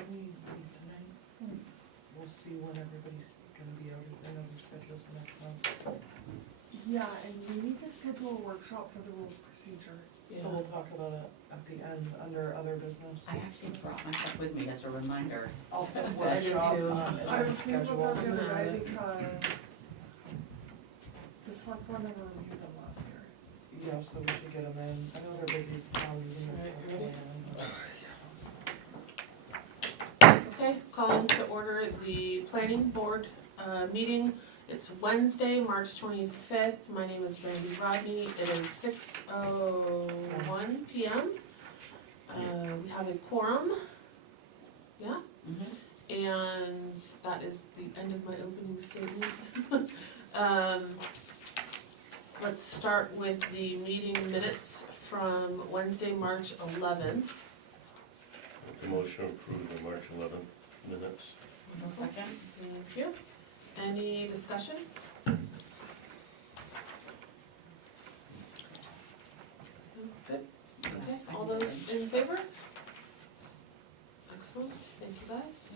let me leave tonight. We'll see when everybody's gonna be out, I know their schedules for next month. Yeah, and we need to schedule a workshop for the rules procedure. So we'll talk about it at the end, under other business. I actually brought my stuff with me as a reminder. I'll put I did workshop too. in I our was thinking schedule. about the other day because the select board never reviewed them last year. Yeah, so we should get them in. I know they're busy meeting and Alright, stuff. Okay, calling to order the planning board meeting. It's Wednesday, March 25th. My name is Brandy Rodney. It is 6:01 PM. We have a quorum. Yeah? Mhm. And that is the end of my opening statement. Let's start with the meeting minutes from Wednesday, March 11th. The motion approved the March 11th minutes. No second? Thank you. Any discussion? Good, okay, all those in favor? Excellent, thank you guys.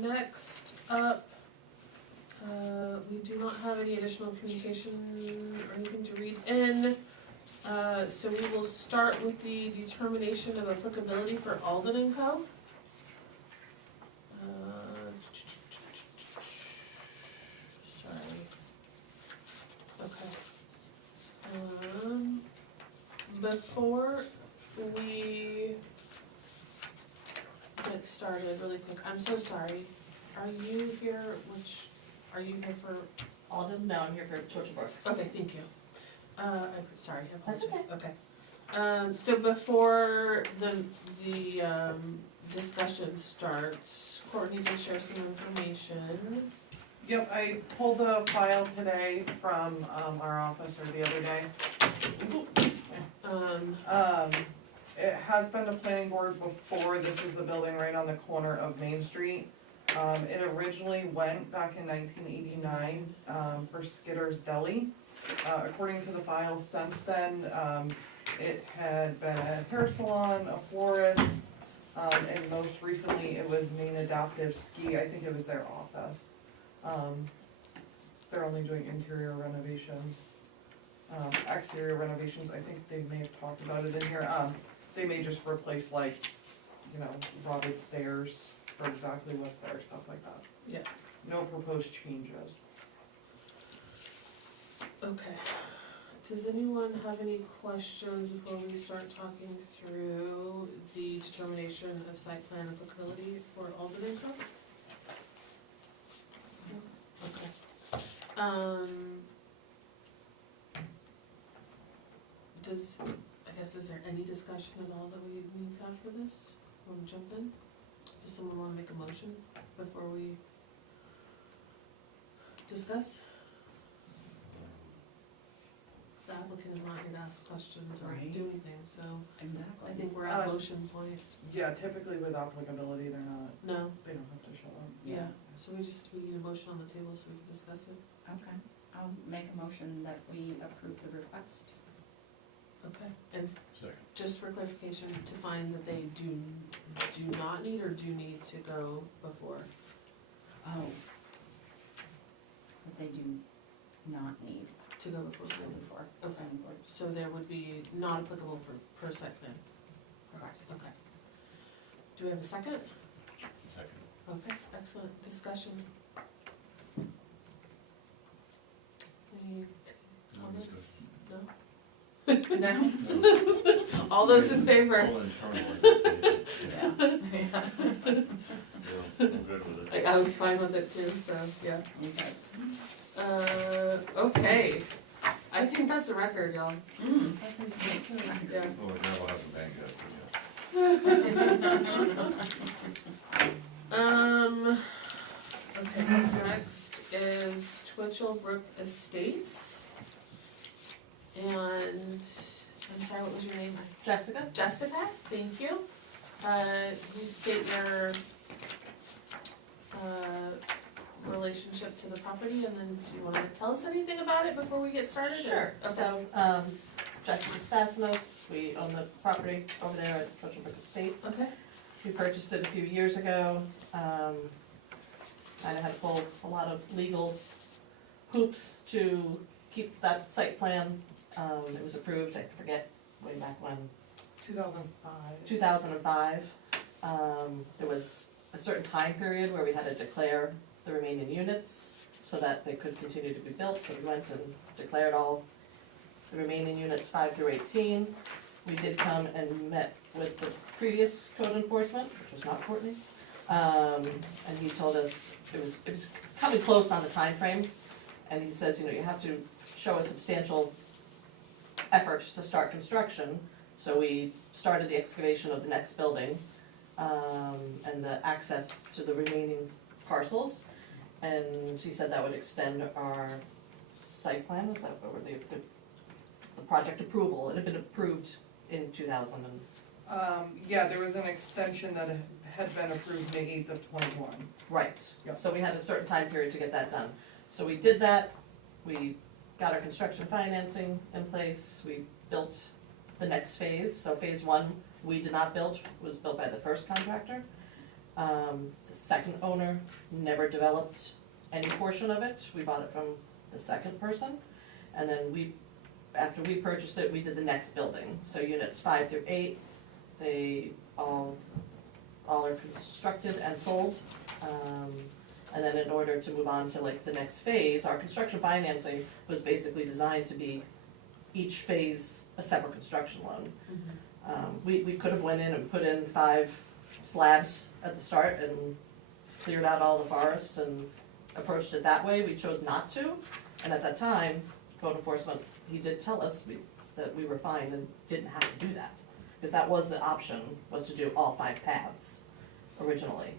Next up, we do not have any additional communication or anything to read in. So we will start with the determination of applicability for Alden and Co. Sorry. Okay. Before we get started, really quick, I'm so sorry. Are you here, are you here for? Alden, no, I'm here for Torture Board. Okay, thank you. Sorry, I apologize, okay. So before the discussion starts, Courtney did share some information. Yep, I pulled the file today from, our office, or the other day. It has been the planning board before. This is the building right on the corner of Main Street. It originally went back in 1989, for Skitter's Deli. According to the file since then, it had been a hair salon, a florist, and most recently it was Maine Adaptive Ski. I think it was their office. They're only doing interior renovations. Exterior renovations, I think they may have talked about it in here. They may just replace, like, you know, rotted stairs for exactly what's there, stuff like that. Yeah. No proposed changes. Okay. Does anyone have any questions before we start talking through the determination of site plan applicability for Alden and Co? No? Okay. Is there any discussion at all that we need to have for this? Want to jump in? Does someone want to make a motion before we discuss? The applicant is not here to ask questions or Right. do anything, so Exactly. I think we're at motion point. Yeah, typically with applicability, they don't No, have to show up. yeah, so we need a motion on the table so we can discuss it. Okay, I'll make a motion that we approve the request. Okay, and Second. just for clarification, to find that they do not need or do need to go before? Oh. But they do not need To go before to the go board. before. Okay. planning board. So there would be not applicable per site plan? Correct. Okay. Do we have a second? Second. Okay, excellent, discussion. Any comments? No? No? All those in favor? All internal organization. Yeah. Yeah, I'm good with it. I was fine with it too, so, yeah. Okay. Okay, I think that's a record, y'all. Mm. Yeah. Oh, it never hasn't been good, Okay, next is Twitchell Brook Estates. And, I'm sorry, what was your name? Jessica? Jessica, thank you. You state your, relationship to the property, and then do you wanna tell us anything about it before we get started? or- Sure. Okay. So, Jessica Stasnos, we own the property over there at Churchill Estates. Okay. We purchased it a few years ago. Kind of had to pull a lot of legal hoops to keep that site plan. It was approved, I forget, way back when, 2005. 2005. There was a certain time period where we had to declare the remaining units so that they could continue to be built, so we went and declared all the remaining units 5 through 18. We did come and met with the previous code enforcement, which was not Courtney, and he told us it was coming close on the time frame, and he says, you have to show a substantial effort to start construction. So we started the excavation of the next building, and the access to the remaining parcels. And she said that would extend our site plan, was that what were the project approval? It had been approved in 2000 and, Yeah, there was an extension that had been approved May 8th of '21. right. Yeah. So we had a certain time period to get that done. So we did that, we got our construction financing in place, we built the next phase. So phase 1, we did not build, was built by the first contractor. The second owner never developed any portion of it. We bought it from the second person. And then after we purchased it, we did the next building. So units 5 through 8, they all are constructed and sold. And then in order to move on to like the next phase, our construction financing was basically designed to be each phase a separate construction loan. We could have went in and put in 5 slabs at the start and cleared out all the forest and approached it that way. We chose not to, and at that time, code enforcement, he did tell us that we were fine and didn't have to do that, because that was the option, was to do all 5 paths originally.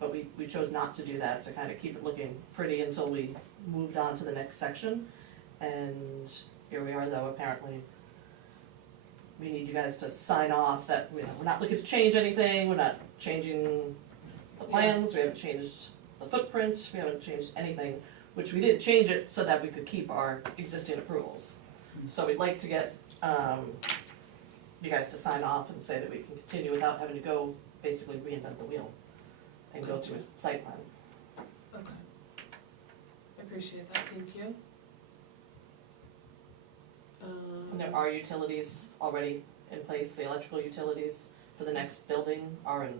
But we chose not to do that, to kind of keep it looking pretty until we moved on to the next section. And here we are, though, apparently we need you guys to sign off that we're not looking to change anything, we're not changing the plans, we haven't changed the footprint, we haven't changed anything, which we did change it so that we could keep our existing approvals. So we'd like to get you guys to sign off and say that we can continue without having to go basically reinvent the wheel and go to a site plan. Okay. I appreciate that, thank you. And there are utilities already in place, the electrical utilities for the next building are in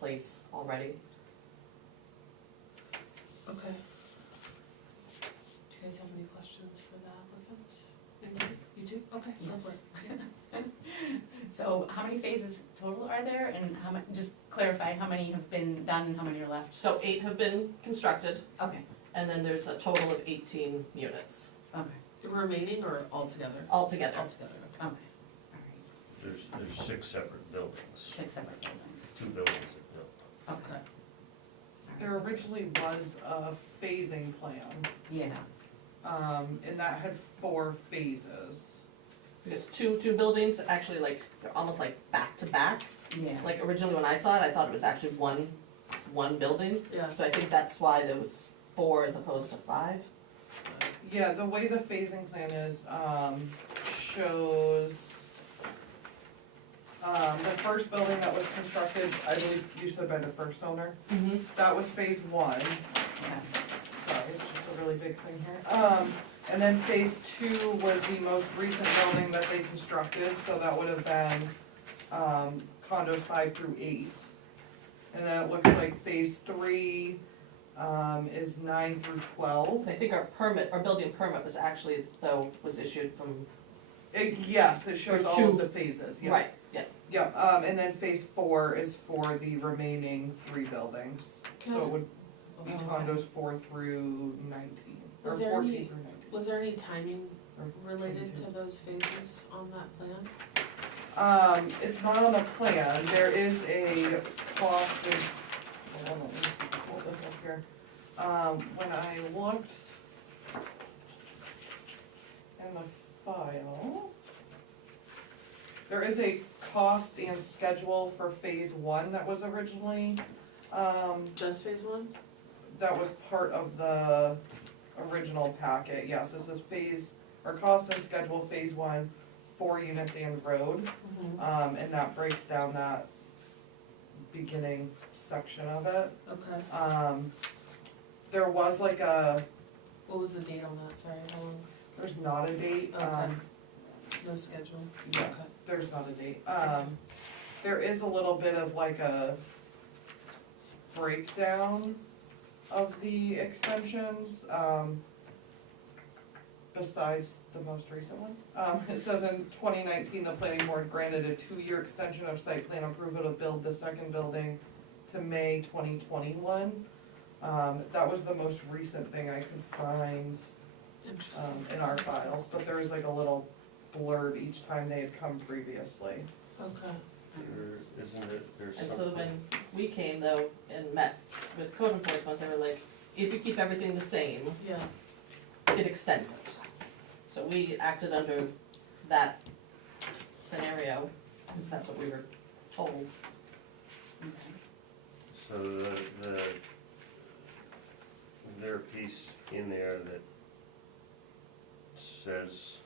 place already. Okay. Do you guys have any questions for the applicant? Anybody? You do? Okay, go Yes. for it. So how many phases total are there, and how much, just clarify how many have been done and how many are left? So 8 have been constructed, Okay, and then there's a total of 18 units okay, Remaining or altogether? altogether. Altogether, okay. okay, all right, There's 6 separate buildings, 6 separate buildings, 2 buildings that built. okay, There originally was a phasing plan, yeah, and that had 4 phases. Because two buildings, actually, like, they're almost like back to back. yeah. Like originally when I saw it, I thought it was actually one building. Yeah. So I think that's why there was 4 as opposed to 5. Yeah, the way the phasing plan is, shows, the first building that was constructed, I believe you said by the first owner, Mm-hmm. that was phase 1. Yeah. Sorry, it's just a really big thing here. And then phase 2 was the most recent building that they constructed, so that would have been, condos 5 through 8. And then it looks like phase 3, is 9 through 12. I think our building permit was actually, though, was issued from, Yes, it shows For all of 2. the phases, yes. right, yeah. Yep, and then phase 4 is for the remaining 3 buildings. Can I So ask- it would be Oh, condos 4 through 19, or Was there 14 any- through 19. Was there any timing Or related 22. to those phases on that plan? It's not on the plan, there is a cost of, hold on, let me pull this up here. When I looked in the file, there is a cost and schedule for phase 1 that was originally, Just phase 1? that was part of the original packet, yes, this is phase, or cost and schedule phase one, 4 units and road. And that breaks down that beginning section of it. Okay, There was like a, what was the date on that, sorry, how long, there's not a date, Okay. no schedule? yeah, Okay. there's not a date. There is a little bit of like a breakdown of the extensions, besides the most recent one. It says in 2019, the planning board granted a 2-year extension of site plan approval to build the second building to May 2021. That was the most recent thing I could find Interesting, in our files, but there was like a little blurb each time they had come previously. okay, There, isn't it, there's And so something, when we came though and met with code enforcement, they were like, if you keep everything the same, yeah, it extends it. So we acted under that scenario, because that's what we were told. so the, is there a piece in there that says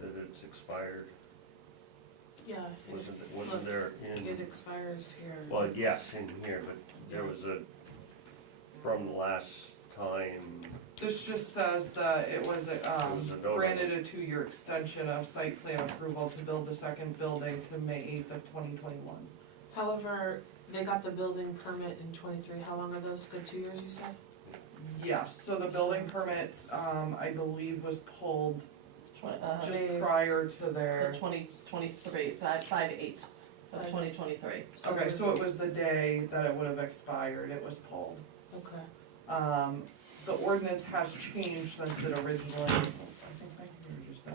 that it's expired? yeah, Wasn't there in? it expires here. Well, yes, in here, but there was a, from the last time, This just says that it was was a note. granted a 2-year extension of site plan approval to build the second building to May 8th of 2021. However, they got the building permit in 23, how long are those, good 2 years, you said? Yes, so the building permit, I believe was pulled just They- prior to their, The 2023, 5/8 of 2023. okay, so it was the day that it would have expired, it was pulled. Okay, The ordinance has changed since it originally, I think my computer just died.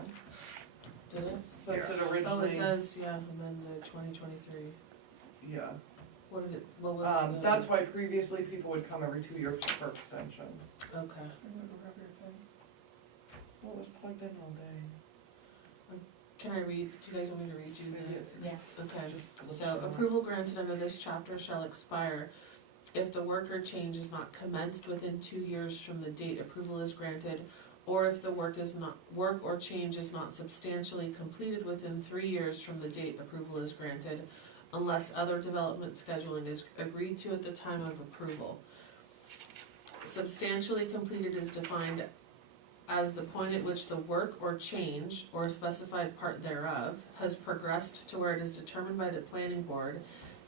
did it? Since it Oh, originally, it does, yeah, amended 2023, yeah. what did it, what was the? That's why previously people would come every 2 years for extensions. Okay, What was plugged in all day? can I read, do you guys want me to read you the? Yeah. Okay, Just so glitched out. approval granted under this chapter shall expire if the work or change is not commenced within 2 years from the date approval is granted, or if the work or change is not substantially completed within 3 years from the date approval is granted, unless other development scheduling is agreed to at the time of approval. Substantially completed is defined as the point at which the work or change, or a specified part thereof, has progressed to where it is determined by the planning board,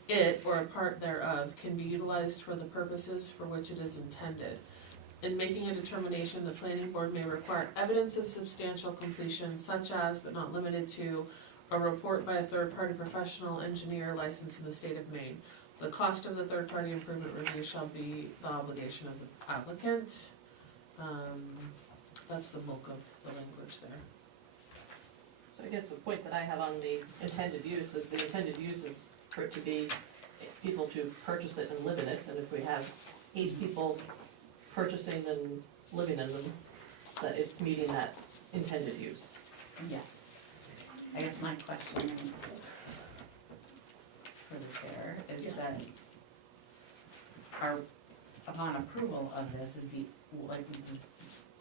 it, or a part thereof, can be utilized for the purposes for which it is intended. In making a determination, the planning board may require evidence of substantial completion, such as, but not limited to, a report by a third-party professional engineer licensed in the state of Maine. The cost of the third-party improvement review shall be the obligation of the applicant. That's the bulk of the language there. So I guess the point that I have on the intended use is the intended use is for it to be people to purchase it and live in it, and if we have 8 people purchasing and living in them, that it's meeting that intended use. Yes. I guess my question for the chair is Yeah. that upon approval of this, is the, like,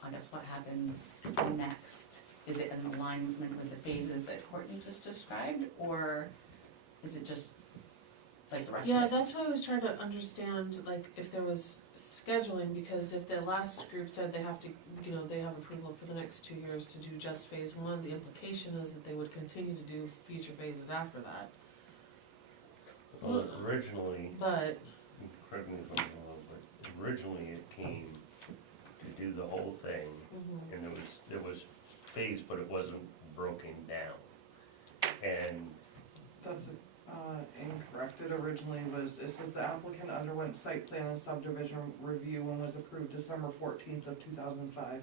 I guess what happens next? Is it in alignment with the phases that Courtney just described, or is it just like the rest of it? Yeah, that's why I was trying to understand, like, if there was scheduling, because if the last group said they have to, you know, they have approval for the next 2 years to do just phase one, the implication is that they would continue to do future phases after that. well, originally, But, correct me if I'm wrong, but originally it came to do the whole thing, and it was phased, but it wasn't broken down. And That's incorrect. It originally was, it says the applicant underwent site plan and subdivision review and was approved December 14th of 2005.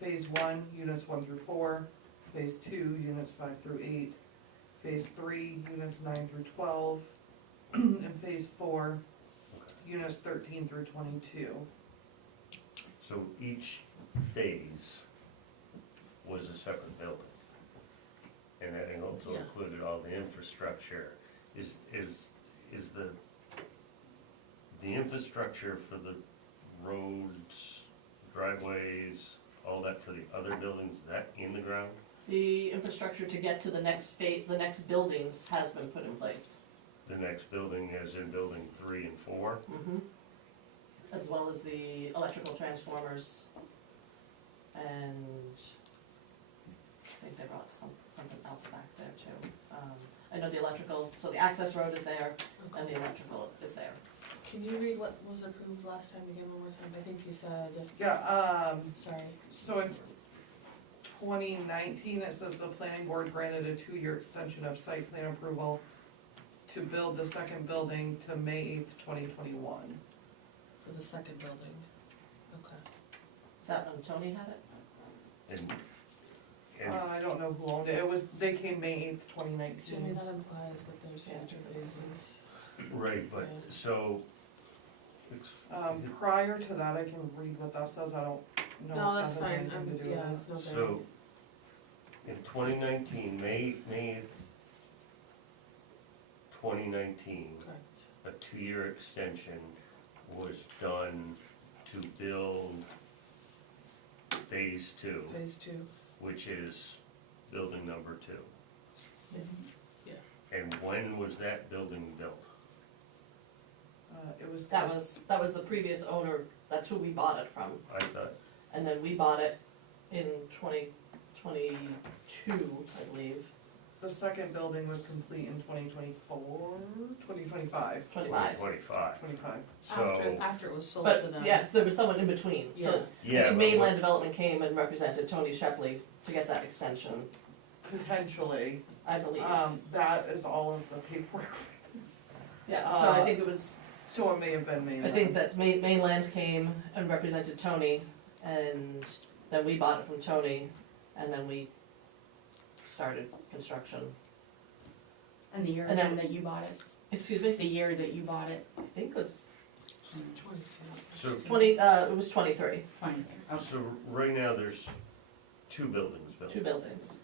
Phase 1, units 1 through 4. Phase 2, units 5 through 8. Phase 3, units 9 through 12. And phase 4, units 13 through 22. so each phase was a separate building. And that also Yeah. included all the infrastructure. Is the infrastructure for the roads, driveways, all that for the other buildings, is that in the ground? The infrastructure to get to the next the next buildings has been put in place. The next building as in building 3 and 4? As well as the electrical transformers, and I think they brought something else back there too. I know the electrical, so the access road is there, and the electrical is there. Can you read what was approved last time again one more time? I think you said, Yeah, sorry. so in 2019, it says the planning board granted a 2-year extension of site plan approval to build the second building to May 8th, 2021. For the second building, okay. Is that when Tony had it? And I don't know who owned it, they came May 8th, So maybe 2019. that implies that there's future phases. right, but, so, Prior to that, I can read what that says, I don't know No, if that's that has fine, anything to do with yeah, it. it's no big. so, in 2019, May 8th, 2019, Correct. a 2-year extension was done to build phase 2, Phase 2. which is building number 2. Yeah. And when was that building built? It was. That was the previous owner, that's who we bought it from. I thought, And then we bought it in 2022, I believe, The second building was complete in 2024, 2025, 25. 2025. 25. So, After it was sold to But, them. yeah, there was someone in between, Yeah. so I yeah, think but Mainland Development came and represented Tony Shepley to get that extension, Potentially, I believe. that is all of the paperwork. Yeah, so I think it was, So it may have been Mainland. I think that Mainland came and represented Tony, and then we bought it from Tony, and then we started construction. And the year And then- that you bought it, Excuse me? the year that you bought it, I think it was 22. so, 20, it was 23, 20, okay. so right now there's 2 buildings built. 2 buildings.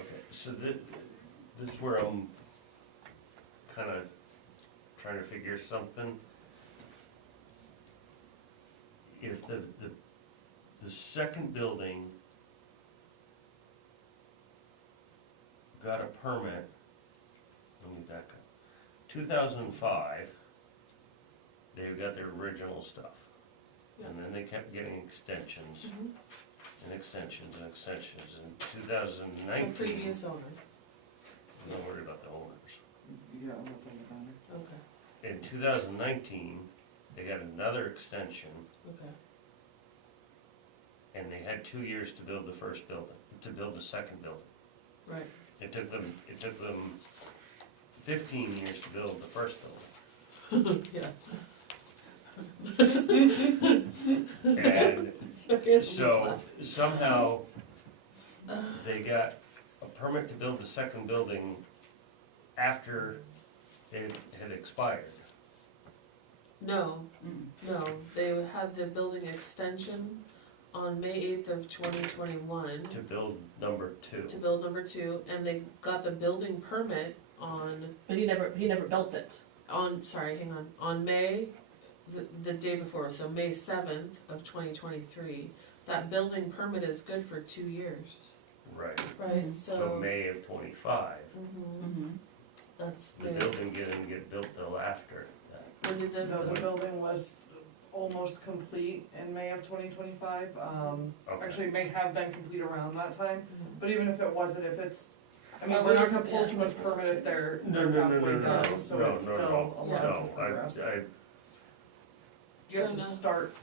Okay, so this is where I'm kinda trying to figure something. If the second building got a permit, let me back up, 2005, they got their original stuff. And then they kept getting extensions, Mhm. and extensions and extensions. In The 2019, previous owner, I'm not worried about the owners. Yeah, I'm not talking about it. okay, In 2019, they got another extension, okay. and they had 2 years to build the first building, to build the second building. Right. It took them 15 years to build the first building. Yeah. And So, so somehow, they got a permit to build the second building after it had expired. no, Mm. no, they had the building extension on May 8th of 2021 To build number 2. to build number 2, and they got the building permit on, But he never built it. sorry, hang on May, the day before, so May 7th of 2023. That building permit is good for 2 years, Right, right, Mhm. so May of '25, Mhm. Mhm. That's, the building didn't get built till after that. when did the, No, the building was almost complete in May of 2025. Okay. Actually, it may have been complete around that time, Mhm. but even if it wasn't, if it's, I mean, Well, we're not it's- gonna pull yeah. someone's permit if they're No, no, no, halfway no, done, no, so no, it's no, still no. allowed No, to progress. You have So to no. start,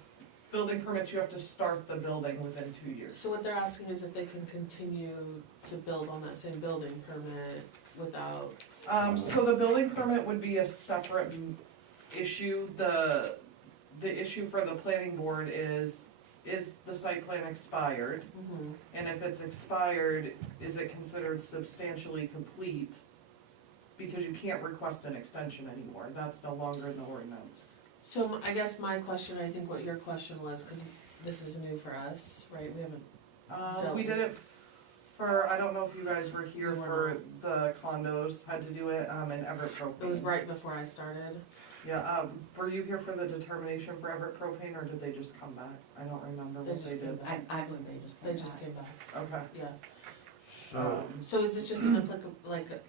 building permits, you have to start the building within 2 years. So what they're asking is if they can continue to build on that same building permit without, So the building permit would be a separate issue. The issue for the planning board is the site plan expired? And if it's expired, is it considered substantially complete? Because you can't request an extension anymore, that's no longer in the ordinance. so I guess my question, I think what your question was, cause this is new for us, right, we haven't, We did it For, I don't know if you guys were here for the condos, had to do it, in Everett Propane. It was right before I started. Yeah, were you here for the determination for Everett Propane, or did they just come back? I don't remember They what just they came did. back. I believe they just They came just back. came back, Okay. yeah. So, So is this just an like a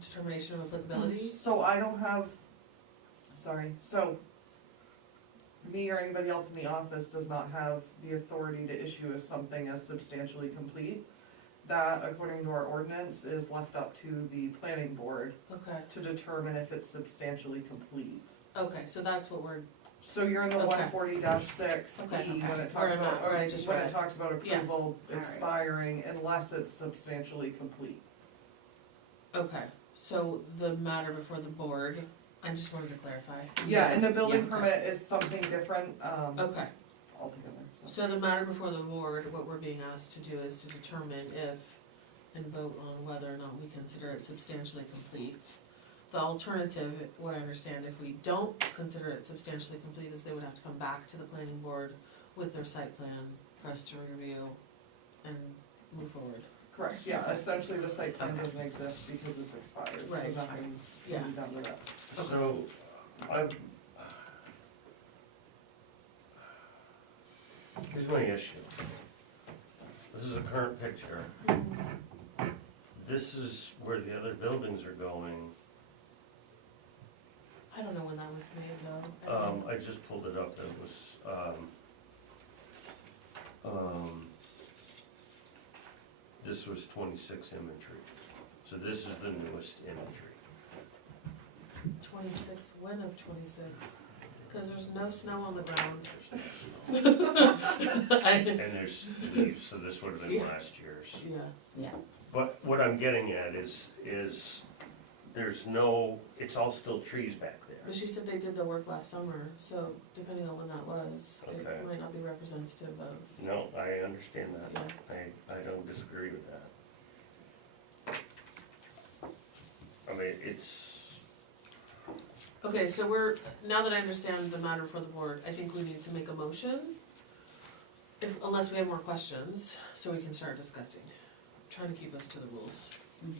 determination of applicability? So I don't have, sorry, so me or anybody else in the office does not have the authority to issue as something as substantially complete. That, according to our ordinance, is left up to the planning board Okay, to determine if it's substantially complete. okay, so that's what we're, So you're in the Okay. 140-6 Okay, E, okay. when it Where talks I'm about, at, where I just when read. it talks about Yeah. approval right. expiring unless it's substantially complete. okay, so the matter before the board, I just wanted to clarify. Yeah, and the building Yeah. permit is something different, Okay, altogether, so. so the matter before the board, what we're being asked to do is to determine if and vote on whether or not we consider it substantially complete. The alternative, what I understand, if we don't consider it substantially complete, is they would have to come back to the planning board with their site plan for us to review and move forward. Correct, yeah, essentially the site plan Okay. doesn't exist because it's expired, so Right. nothing Yeah. can be done with it. so, here's my issue. This is a current picture. This is where the other buildings are going. I don't know when that was made though. I just pulled it up, it was, this was 26 imagery. So this is the newest imagery. 26, when of 26? Because there's no snow on the ground. There's no snow. I- And there's leaves, so this would have been Yeah. last year's. Yeah, Yeah, But what I'm getting at is there's no, it's all still trees back there. but she said they did the work last summer, so depending on when that was, Okay. it might not be representative of, No, I understand yeah. that. I don't disagree with that. I mean, it's, Okay, so now that I understand the matter for the board, I think we need to make a motion. Unless we have more questions, so we can start discussing. Trying to keep us to the rules. mhm.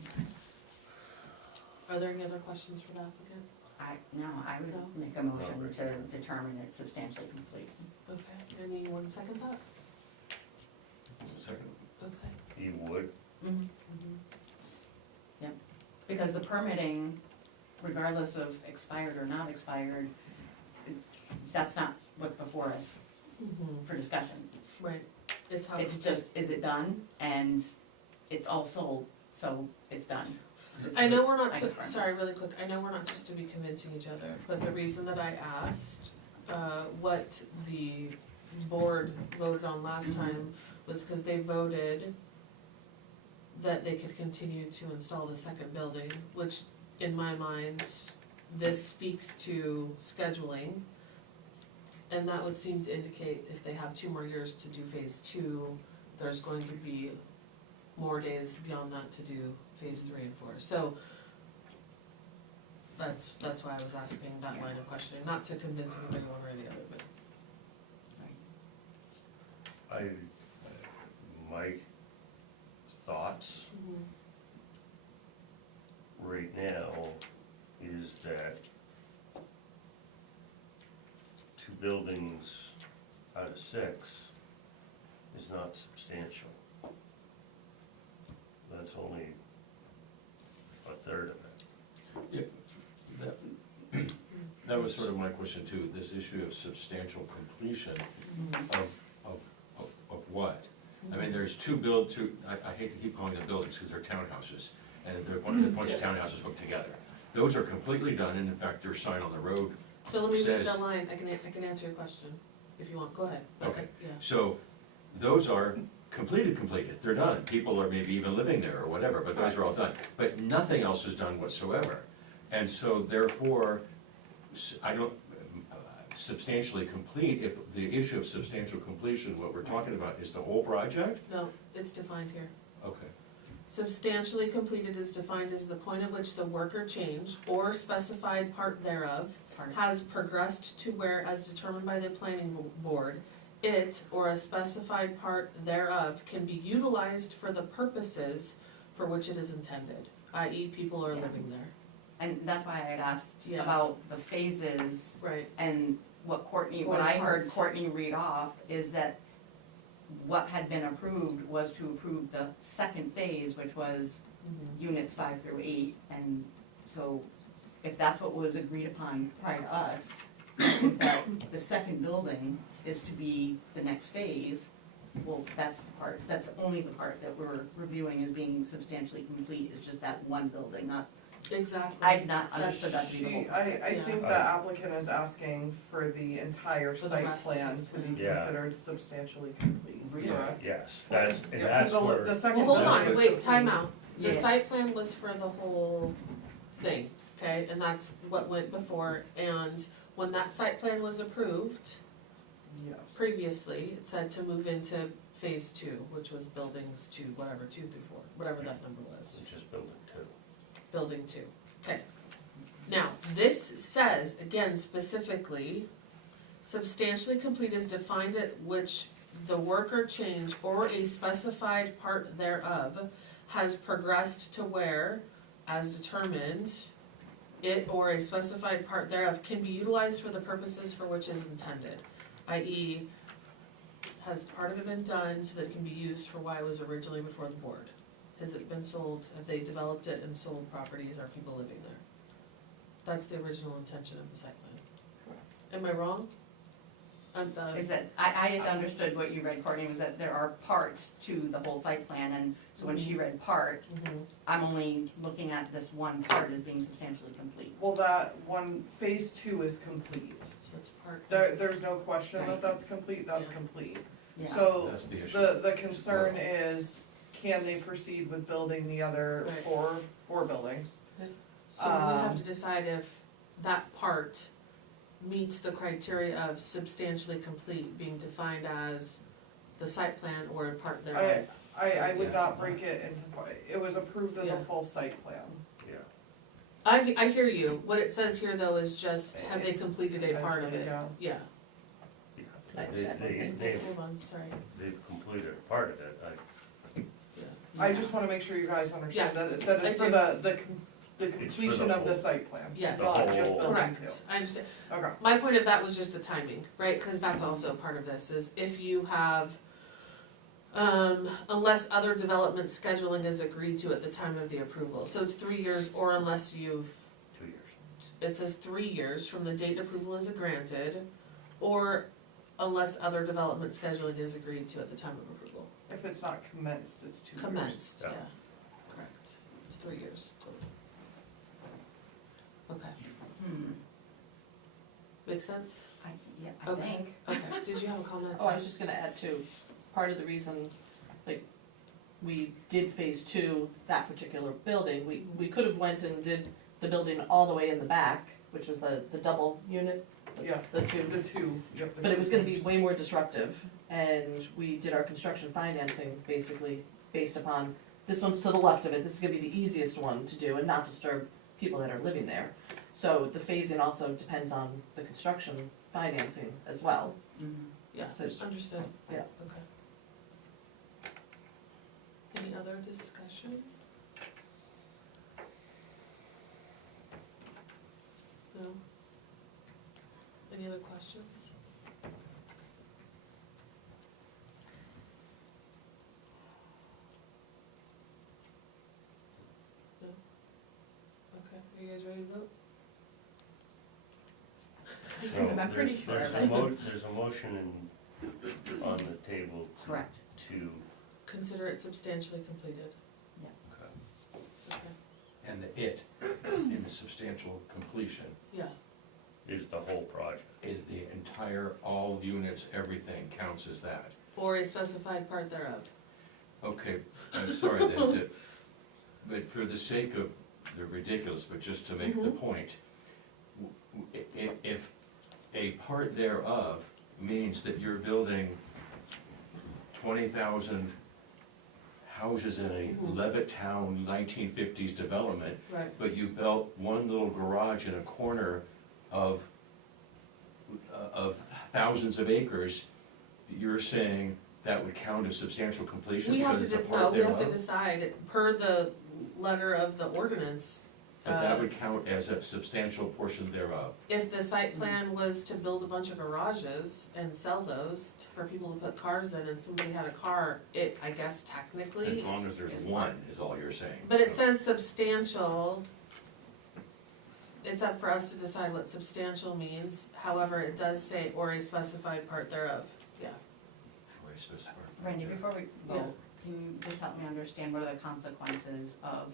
Are there any other questions for the applicant? I would No. make a motion to determine it's substantially complete. Okay, anyone second that? Second. Okay. you would, Yep, because the permitting, regardless of expired or not expired, that's not what's before us for discussion. Right, it's how. It's just, is it done? And it's all sold, so it's done. I know we're not, I guess we're not. sorry, really quick, I know we're not supposed to be convincing each other, but the reason that I asked, what the board voted on last time was because they voted that they could continue to install the second building, which in my mind, this speaks to scheduling. And that would seem to indicate if they have 2 more years to do phase 2, there's going to be more days beyond that to do phase 3 and 4. So that's why I was asking that line of questioning, not to convince anybody one way or the other, but. my thoughts right now is that 2 buildings out of 6 is not substantial. That's only a third of it. That was sort of my question too, this issue of substantial completion of what? I mean, there's I hate to keep calling them buildings because they're townhouses, and they're a bunch of townhouses hooked together. Those are completely done, and in fact, their sign on the road. So let me read Says- that line, I can answer your question, if you want, go ahead. But, Okay. Yeah, So those are completed, they're done. People are maybe even living there or whatever, but those are all done. But nothing else is done whatsoever. And so therefore, I don't, substantially complete, if the issue of substantial completion, what we're talking about is the whole project? no, it's defined here. Okay. Substantially completed is defined as the point at which the work or change, or specified part thereof, has progressed to where, as determined by the planning board, it or a specified part thereof can be utilized for the purposes for which it is intended, i.e. people are Yeah. living there. And that's why I had asked Yeah. about the phases, Right. and what Or I heard parts. Courtney read off is that what had been approved was to approve the second phase, which was units 5 through 8, and so if that's what was agreed upon prior to us, is that the second building is to be the next phase, well, that's the part, that's only the part that we're reviewing as being substantially complete, is just that one building, not, Exactly. I'd not understood that to be the whole. I think the applicant is asking for the entire For the site rest of plan the to be Yeah. considered substantially complete, Really? correct? Yes, that's, and Yeah, that's 'cause where. the second Well, hold building on, is wait, complete. time out. The Yeah. site plan was for the whole thing, okay, and that's what went before, and when that site plan was approved Yes. previously, it said to move into phase 2, which was buildings 2, whatever, 2 through 4, whatever that number was, Just building two. building 2, okay. Now, this says, again specifically, substantially complete is defined at which the work or change or a specified part thereof has progressed to where, as determined, it or a specified part thereof can be utilized for the purposes for which is intended, i.e., has part of it been done so that it can be used for why it was originally before the board? Has it been sold, have they developed it and sold properties, are people living there? That's the original intention of the site plan. Am I wrong? Is that, I had understood what you read, Courtney, was that there are parts to the whole site plan, and so when she read part, I'm only looking at this one part as being substantially complete. Well, that one, phase 2 is complete. So it's part. There's no question that Right. that's complete, that's Yeah. complete. Yeah. So, That's the issue. the concern is, can they proceed with building the other Right. four buildings? So we have to decide if that part meets the criteria of substantially complete being defined as the site plan or a part thereof. I would not break it into, it was approved as Yeah. a full site plan. Yeah. I hear you, what it says here though is just, have they completed a part of it? Yeah. Yeah, They've hold on, sorry, completed a part of it, yeah. I just wanna make sure you guys understand Yeah, that it's I for do. the completion of the whole- site plan. Yes. Not just The whole- building two. Correct, I understand. Okay. My point of that was just the timing, right, cause that's also part of this, is if you have, unless other development scheduling is agreed to at the time of the approval, so it's 3 years, or unless you've, 2 years. it says 3 years from the date approval is granted, or unless other development scheduling is agreed to at the time of approval. If it's not commenced, it's 2 years. Commenced, Yeah. yeah, correct, it's 3 years total. Okay, makes sense? I Okay. think. Okay, did you have a comment? Oh, I was just gonna add too, part of the reason, like, we did phase 2, that particular building, we could have went and did the building all the way in the back, which was the double unit, Yeah, the two. the two, yep. the But it two was gonna be units. way more disruptive, and we did our construction financing basically based upon, this one's to the left of it, this is gonna be the easiest one to do and not disturb people that are living there. So the phasing also depends on the construction financing as well. Yeah, So it's- understood. Yeah. Okay. Any other discussion? No? Any other questions? No? Okay, are you guys ready to vote? So I'm pretty there's sure, a but- there's a motion on the table Correct. to, Consider it substantially completed. Okay. And the it, in the substantial completion, Yeah, is the whole project. is the entire, all units, everything counts as that. or a specified part thereof. Okay, I'm sorry then to, but for the sake of the ridiculous, but just to make the point, if a part thereof means that you're building 20,000 houses in a Levittown 1950s development, Right. but you built one little garage in a corner of thousands of acres, you're saying that would count as substantial completion We have because to it's a just, no, part we have to thereof? decide per the letter of the ordinance. But that would count as a substantial portion thereof. If the site plan was to build a bunch of garages and sell those for people to put cars in and somebody had a car, it, I guess As technically, long as there's It's one, is all you're saying. but it So- says substantial. It's up for us to decide what substantial means, however, it does say or a specified part thereof, yeah. Or a specific- Randy, before we Yeah. vote, can you just help me understand what are the consequences of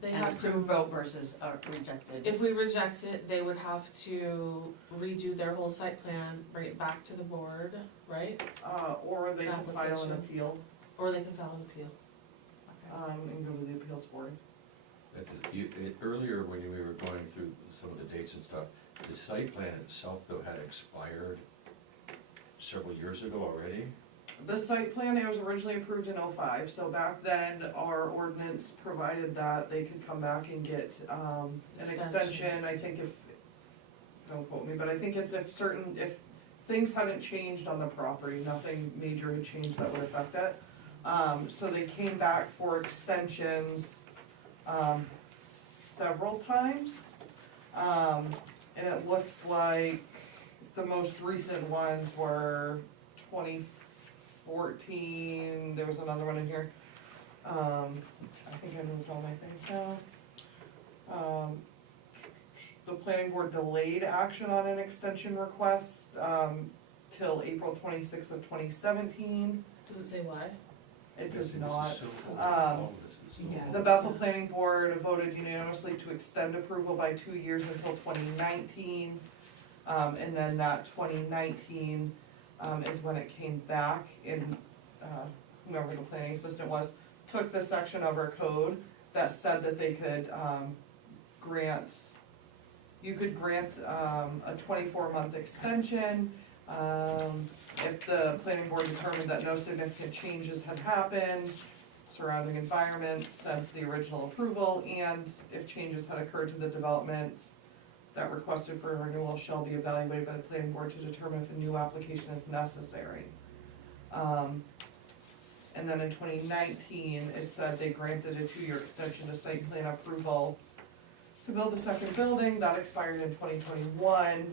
They an have to, approved vote versus a rejected? if we reject it, they would have to redo their whole site plan, bring it back to the board, right? Or they can file an Application. appeal, Or they can file an appeal. and go to the appeals board. Earlier, when we were going through some of the dates and stuff, the site plan itself though had expired several years ago already? The site plan, it was originally approved in '05, so back then, our ordinance provided that they could come back and get, an extension, I think if, don't quote me, but I think it's if things hadn't changed on the property, nothing major had changed that would affect it. So they came back for extensions, several times. And it looks like the most recent ones were 2014, there was another one in here. I think I moved all my things down. The planning board delayed action on an extension request, till April 26th of 2017. Does it say why? It This does is not. so full. Um, All this is so yeah. full. The Bethel Planning Board voted unanimously to extend approval by 2 years until 2019. And then that 2019 is when it came back and whoever the planning assistant was, took the section of our code that said that they could you could grant a 24-month extension if the planning board determined that no significant changes had happened surrounding environment since the original approval, and if changes had occurred to the development that requested for renewal shall be evaluated by the planning board to determine if a new application is necessary. And then in 2019, it said they granted a 2-year extension to site plan approval to build the second building, that expired in 2021.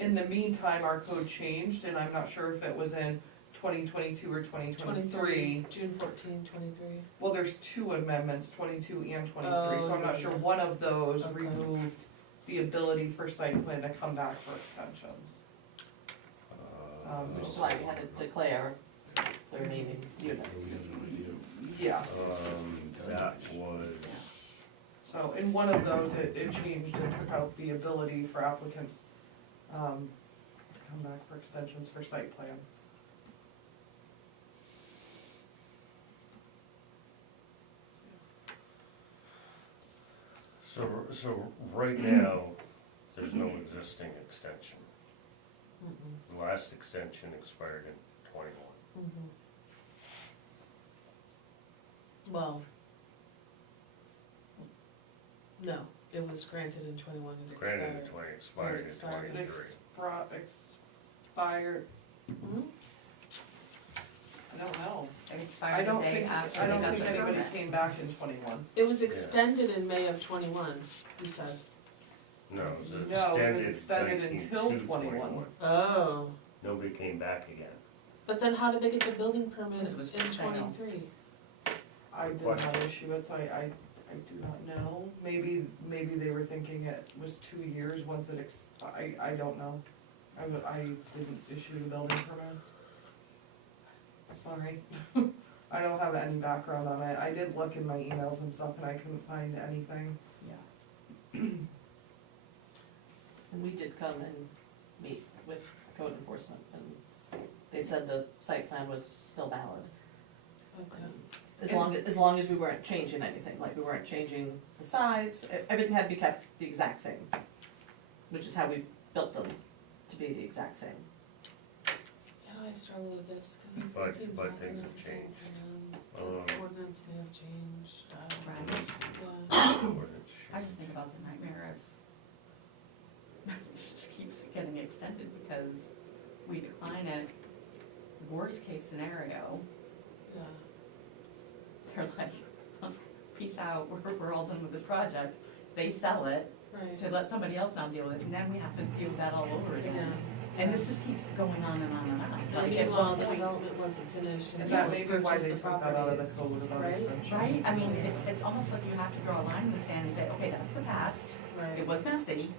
In the meantime, our code changed, and I'm not sure if it was in 2022 or 2023. June 14, 23. Well, there's 2 amendments, 22 and 23, Oh, so I'm not sure yeah. one of those Okay. removed the ability for site plan to come back for extensions. Which is why we had to declare the remaining units. Yes. That was, So in one of those, it changed and took out the ability for applicants to come back for extensions for site plan. so right now, there's no existing extension. Mm-mm. The last extension expired in '21. Mhm. Well, no, it was granted in 21 and Granted in expired. '20, expired in expired. It '23. expired, Mhm. I don't know. It I expired the don't day think, after I they don't got think the anybody permit. came back in '21. It was extended in May of 21, you said. No, it was No, it extended was extended 19 until to 21. Oh, Nobody came back again. but then how did they get the building permit Because it was in for sale. 23? I Good did not question. issue it, so I do not know. Maybe they were thinking it was 2 years once it I don't know. I didn't issue the building permit. Sorry. I don't have any background on it. I did look in my emails and stuff and I couldn't find anything. And we did come and meet with code enforcement, and they said the site plan was still valid. Okay. As long as we weren't changing anything, like we weren't changing the size, everything had to be kept the exact same, which is how we built them, to be the exact same. Yeah, I struggle with this, because I'm But- thinking but back things and have it's the same changed. plan. Ordinance may have changed, I don't Right. know. I just think about the nightmare of, it just keeps getting extended because we decline it worst case scenario, Yeah, they're like, peace out, we're all done with this project. They sell it right. to let somebody else now deal with it, and then we have to deal with that all over again. Yeah. And this just keeps going on and on and on. And Like, at meanwhile, what the point- development wasn't finished and And people that may be why purchased they the took that out of the properties, code about right? extensions. Right, I mean, it's almost like you have to draw a line in the sand and say, okay, that's the past, Right, it was messy.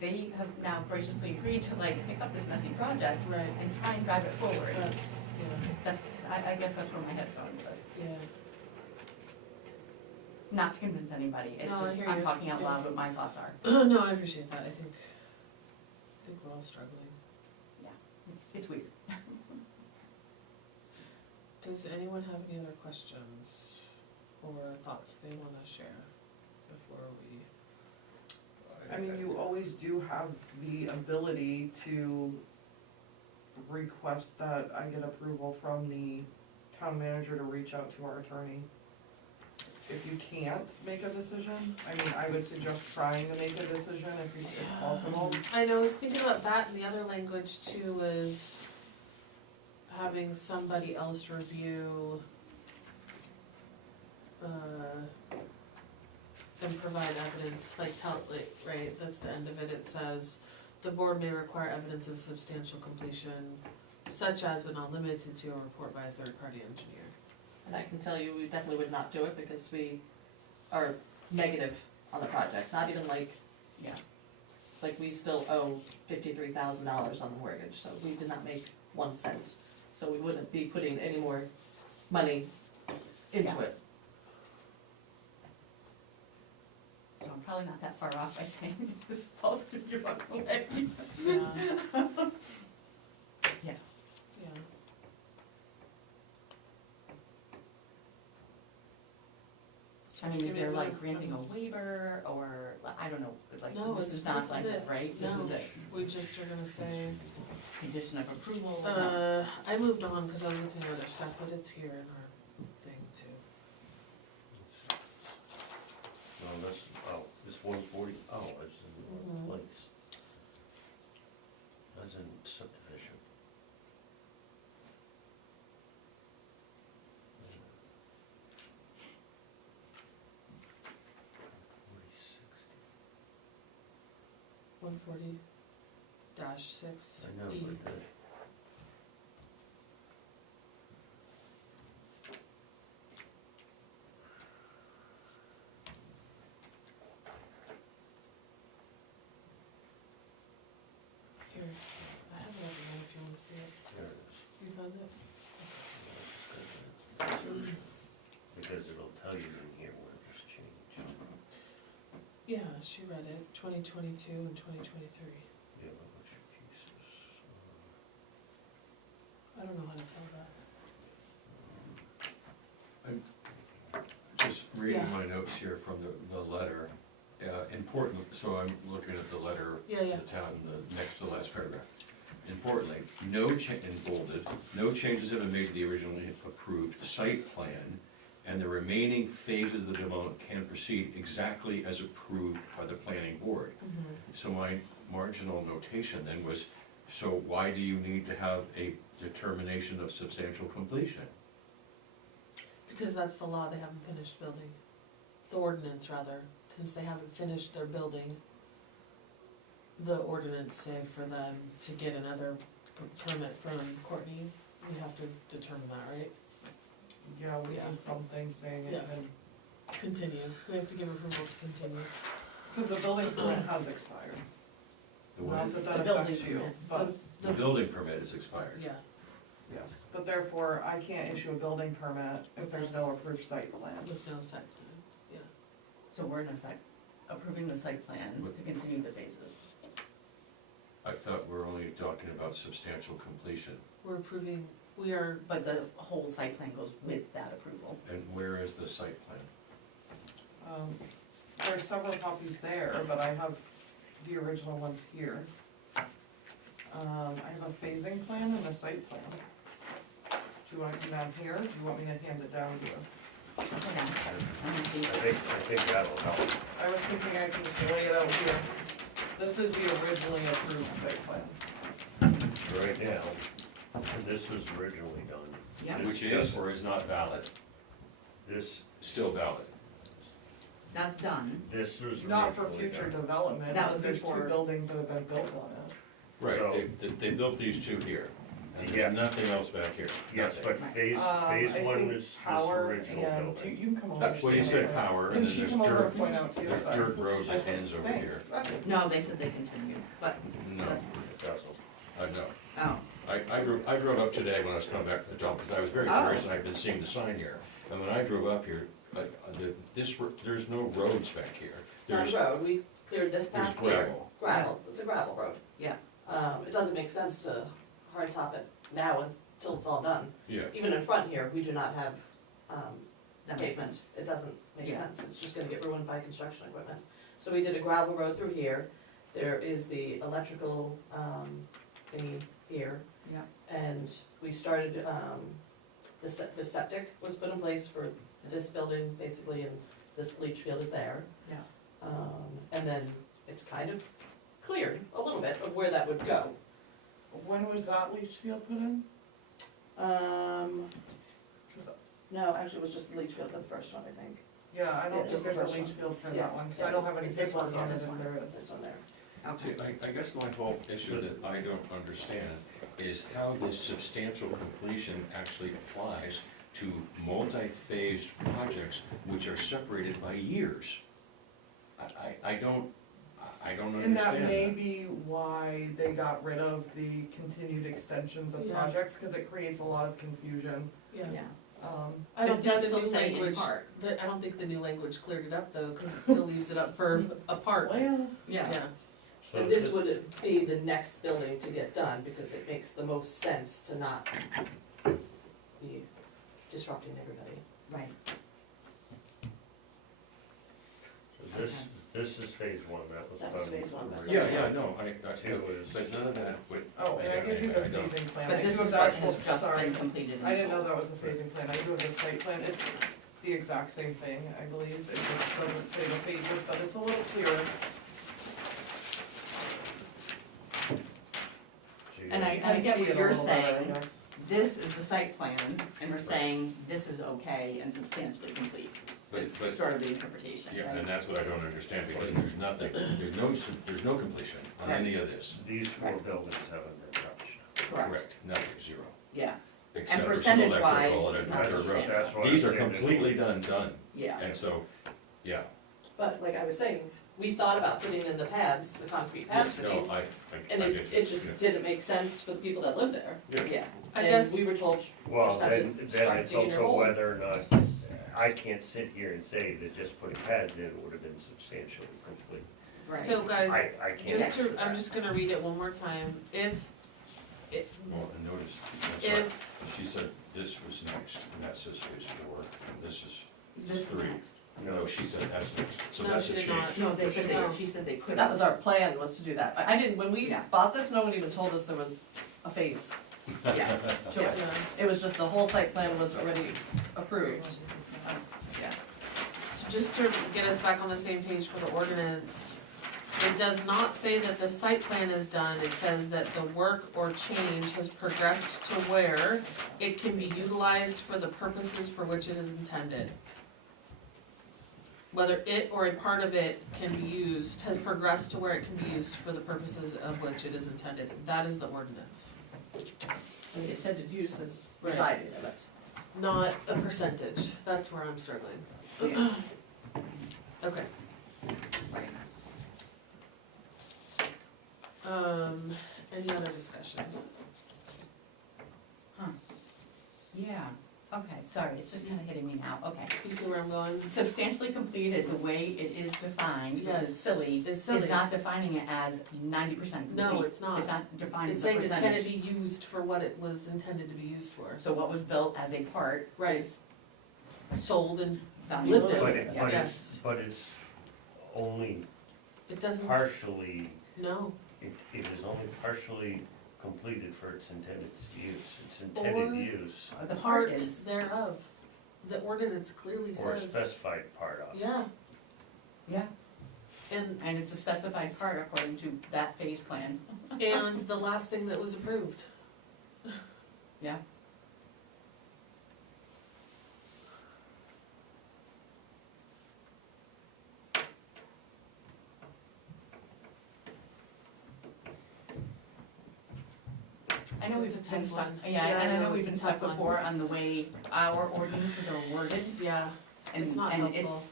They have now graciously agreed to like pick up this messy project right. and try and drive it forward. That's, That's, I guess that's where my head's going with this. yeah. Not to convince anybody, it's No, I just, hear I'm you. talking out Yeah. loud what my thoughts are. No, I appreciate that. I think we're all struggling. It's weird. Does anyone have any other questions or thoughts they wanna share before we? I mean, you always do have the ability to request that I get approval from the town manager to reach out to our attorney. If you can't make a decision, I mean, I would suggest trying to make a decision if possible. I know, I was thinking about that, and the other language too is having somebody else review, and provide evidence, like right, that's the end of it, it says, the board may require evidence of substantial completion, such as but not limited to a report by a third-party engineer. And I can tell you, we definitely would not do it because we are negative on the project, not even like, like we still owe $53,000 on the mortgage, so we did not make 1 cent. So we wouldn't be putting any more money into Yeah. it. So I'm probably not that far off by saying this falls through your way. Yeah. Yeah. Yeah. I mean, is Give me there one. like granting a waiver, or, I don't know, like, No, this it's- is not this like is that, it. right? No, This is it, we just are gonna say, condition of approval, no. I moved on because I was looking at other stuff, but it's here in our thing too. No, that's, oh, this 140, oh, it's in the Mhm. wrong place. That's in subdivision. One forty -6 I know, D. but Here, I have it over there if you wanna see it. there it is. You found it? Because it'll tell you in here where there's change. Yeah, she read it, 2022 and 2023. Yeah, but what's your pieces? I don't know how to tell that. Just reading Yeah. my notes here from the letter, important, so I'm looking at the letter Yeah, to yeah. the town, the next to last paragraph. Importantly, no change, in bolded, no changes have been made to the originally approved site plan, and the remaining phases of the development can proceed exactly as approved by the planning board. So my marginal notation then was, so why do you need to have a determination of substantial completion? Because that's the law, they haven't finished building. The ordinance, rather, since they haven't finished their building, the ordinance say for them to get another permit from Courtney, we have to determine that, right? Yeah, we Yeah. need something saying it Yeah. can, Continue, we have to give approval to continue. because the building permit has expired. The Not what? that The that building affects you, permit. but, The building permit is expired. Yeah, yes, but therefore, I can't issue a building permit if there's no approved site plan. with no site plan, yeah. So we're in effect approving the site plan to continue the phases. I thought we were only talking about substantial completion. We're approving, we are, But the whole site plan goes with that approval. And where is the site plan? There are several copies there, but I have the original ones here. I have a phasing plan and a site plan. Do you want it to come down here, or do you want me to hand it down to you? Okay, now, let me see. I think that'll help. I was thinking I can just lay it out here. This is the originally approved site plan. Right now, And this was originally done. Yep. This Which is just- or is not valid, This, still valid. That's done. this was Not for originally future done. development, That was but there's two before. buildings that have been built on it. Right, So- they built these two here, and Yeah. there's nothing else back here. Yes, Nothing. but phase I one think was this Power original and, you building. can come over. Well, you said power, Can and then she there's come over dirt, and point out to you? there's Sorry. dirt roads that ends over Thanks. here. Okay. No, they said they continued, but, No, It doesn't. no. oh, I drove up today when I was coming back from the job, because I was very Oh. curious, and I've been seeing the sign here. And when I drove up here, there's no roads back here. Not There's, a road, we cleared this there's path here. gravel. Gravel, it's a gravel road. yeah, It doesn't make sense to hard top it now until it's all done. Yeah, Even in front here, we do not have, that makes pavement, sense. it doesn't make Yeah. sense, it's just gonna get ruined by construction equipment. So we did a gravel road through here, there is the electrical, thingy here. Yeah. And we started, the septic was put in place for this building, basically, and this leach field is there. Yeah. And then it's kind of cleared a little bit of where that would go. When was that leach field put in? No, actually, it was just the leach field for the first one, I think. Yeah, I Yeah, don't think just the there's a first leach one. field for Yeah, that one, because yeah. I don't have any It's this one paperwork on here, it this if one. there is. This one there. Okay. see, I guess my whole issue that I don't understand is how this substantial completion actually applies to multi-phased projects which are separated by years. I don't And that understand may that. be why they got rid of the continued extensions of Yeah. projects, because it creates a lot of confusion. Yeah. I don't It think does the still new say in language, part. I don't think the new language cleared it up though, cause it still leaves it up for a part. Well, Yeah. Yeah, So And this would be the next building to get done, because it makes the most sense to not be disrupting everybody. Right. so this is phase one, that was That was done phase one, that's Yeah, originally. yeah, no, Two was, but none of that would. oh, and I gave you the I don't- phasing plan, But I this do is have the what actual, has just sorry, been completed and I didn't know sold. that was the phasing plan, I do have the site plan, it's the exact same thing, I believe, it just doesn't say the phases, but it's a little clearer. gee, And I can get see what it a you're little better, saying. I guess. This is the site plan, and we're saying this is okay and substantially complete. But- It's but- sort of the interpretation, Yeah, right? and that's what I don't understand, because there's nothing, there's no completion on any of this. These four buildings haven't been touched. Correct, Nothing, zero. yeah, Except for some percentage-wise, electrical and it's a not dirt road. substantial. That's what These I'm are saying, that- completely done, yeah. and so, yeah. But like I was saying, we thought about putting in the pads, the concrete pads for No, these, I and get it you, just yeah. didn't make sense for the people that live there. Yeah, I And guess, we were told, Well, Just have to then start it's digging your also hole. whether or not, I can't sit here and say that just putting pads in would have been substantially complete. right. so guys, I can't. just answer to, I'm that. just gonna read it one more time, if, Well, and notice, I'm sorry, if, she said this was next, and that says phase four, and this is, This is three. next. no, she said that's next, so No, that's she a did change. not. No, they said No. she said they could. that was our plan, was to do that. I didn't, when we Yeah. bought this, no one even told us there was a phase Yeah, to it. yeah, It was just the whole site plan was already approved. yeah. so just to get us back on the same page for the ordinance, it does not say that the site plan is done, it says that the work or change has progressed to where it can be utilized for the purposes for which it is intended. Whether it or a part of it can be used, has progressed to where it can be used for the purposes of which it is intended, that is the ordinance, And the intended use is Right. residing in it. not the percentage, that's where I'm struggling. Yeah. Okay. Right. Any other discussion? Yeah, okay, sorry, it's just kinda hitting me now, okay. You see where I'm going? Substantially completed, the way it is defined, which Yes, is silly, it's is silly. not defining it as 90% complete. No, it's not. It's not defined It's as a saying, can it percentage. be used for what it was intended to be used for? So what was built as a part Right. is Sold and valuable. lived in. But it, but Yes. but it's only it doesn't, partially, no, it is only partially completed for its intended use. Its intended Or- use, The part part is, thereof. The ordinance clearly or a says, specified part of. yeah, yeah, and, and it's a specified part according to that phase plan. and the last thing that was approved. Yeah. I know It's we've a been tough stuck, one. yeah, Yeah, and I know it's we've a been stuck tough one. before on the way our ordinances are worded. Yeah, And, It's not and helpful.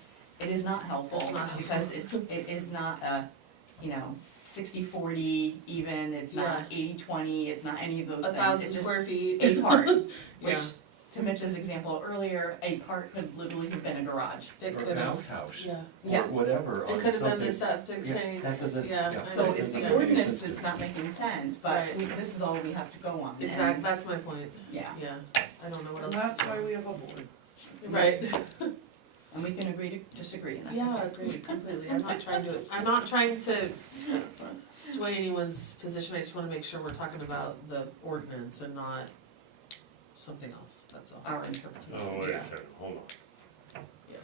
it is not helpful, It's not because it is not a, 60-40 even, it's not 80-20, it's not any of those things. 1,000 It's just square feet. a part, which, Yeah, to Mitch's example earlier, a part could literally have been a garage. it Or could an have, outhouse, yeah. Yeah. or whatever, It on could have been the something. septic Yeah, tank. that doesn't, Yeah, yeah. I So know. it's Doesn't the make any ordinance sense to that's me. not making sense, but Right. this is all we have to go on. and- Exactly, that's my point, Yeah, yeah, I don't know what And else that's to do. why we have a board. Right, and we can agree to disagree, and that's yeah, I okay. agree completely, I'm not trying to sway anyone's position, I just wanna make sure we're talking about the ordinance and not something else, that's all. Our interpretation. Oh, wait a Yeah. second, hold on. Yeah.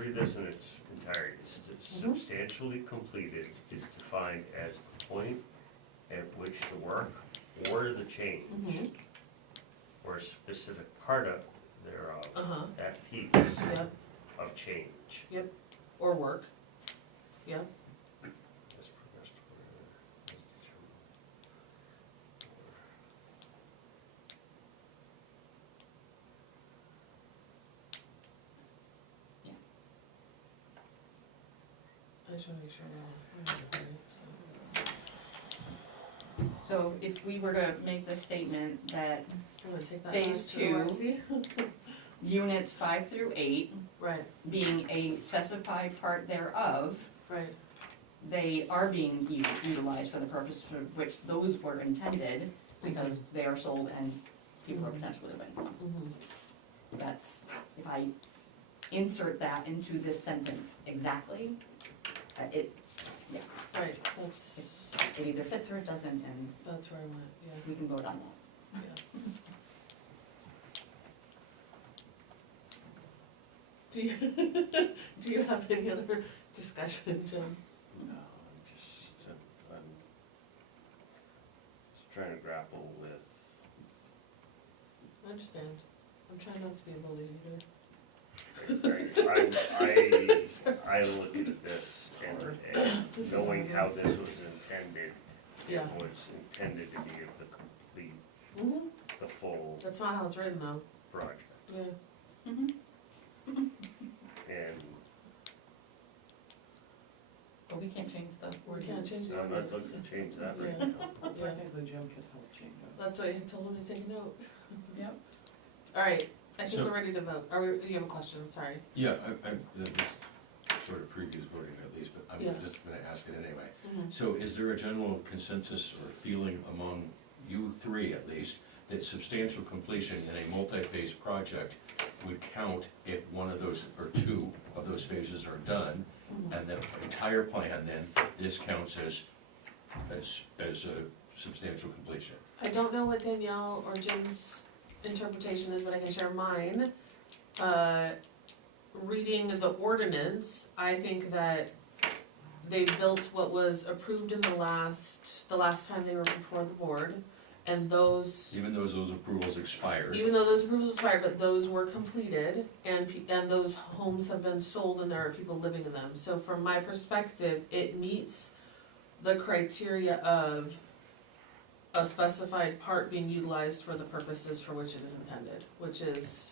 Read this in its entirety. Substantially completed is defined as the point at which the work or the change, Mhm. or a specific part of thereof, Uh-huh, that piece yep, of change. or work, yep, Has progressed as determined. I just wanna make sure we're all, right, so. So if we were to make the statement that I'm gonna take that Phase back to the 2. ORC. units 5 through 8, Right, being a specified part thereof, right, they are being utilized for the purpose for which those were intended, because they are sold and people are potentially living in them. mhm, That's, if I insert that into this sentence exactly, it right, that's, it either fits or it doesn't, and that's where I went, yeah, we can vote on that. yeah. Do you, do you have any other discussion, Jim? No, I'm just trying to grapple with, I understand, I'm trying not to be a bully either. I look at this and This is knowing horrible. how this was intended, Yeah. it was intended to be of the complete, Mhm, the full that's not how it's written though, project. yeah, And But we can't change the we ordinance. can't change the I'm not ordinance. looking to change that right Yeah. now. Yeah, Technically, Jim could help change it. that's why I told him to take a note. Yep. Alright, I think So- we're ready to vote, you have a question, sorry. Yeah, this sort of previous voting at least, but Yeah. I'm just gonna ask it anyway. Mhm. So is there a general consensus or feeling among you three at least, that substantial completion in a multi-phase project would count if one of those, or two of those phases are done, and the entire plan then, this counts as a substantial completion? I don't know what Danielle or Jim's interpretation is, but I can share mine. Reading the ordinance, I think that they built what was approved in the last time they were before the board, and those, Even though those approvals expired? even though those approvals expired, but those were completed, and those homes have been sold and there are people living in them. So from my perspective, it meets the criteria of a specified part being utilized for the purposes for which it is intended, which is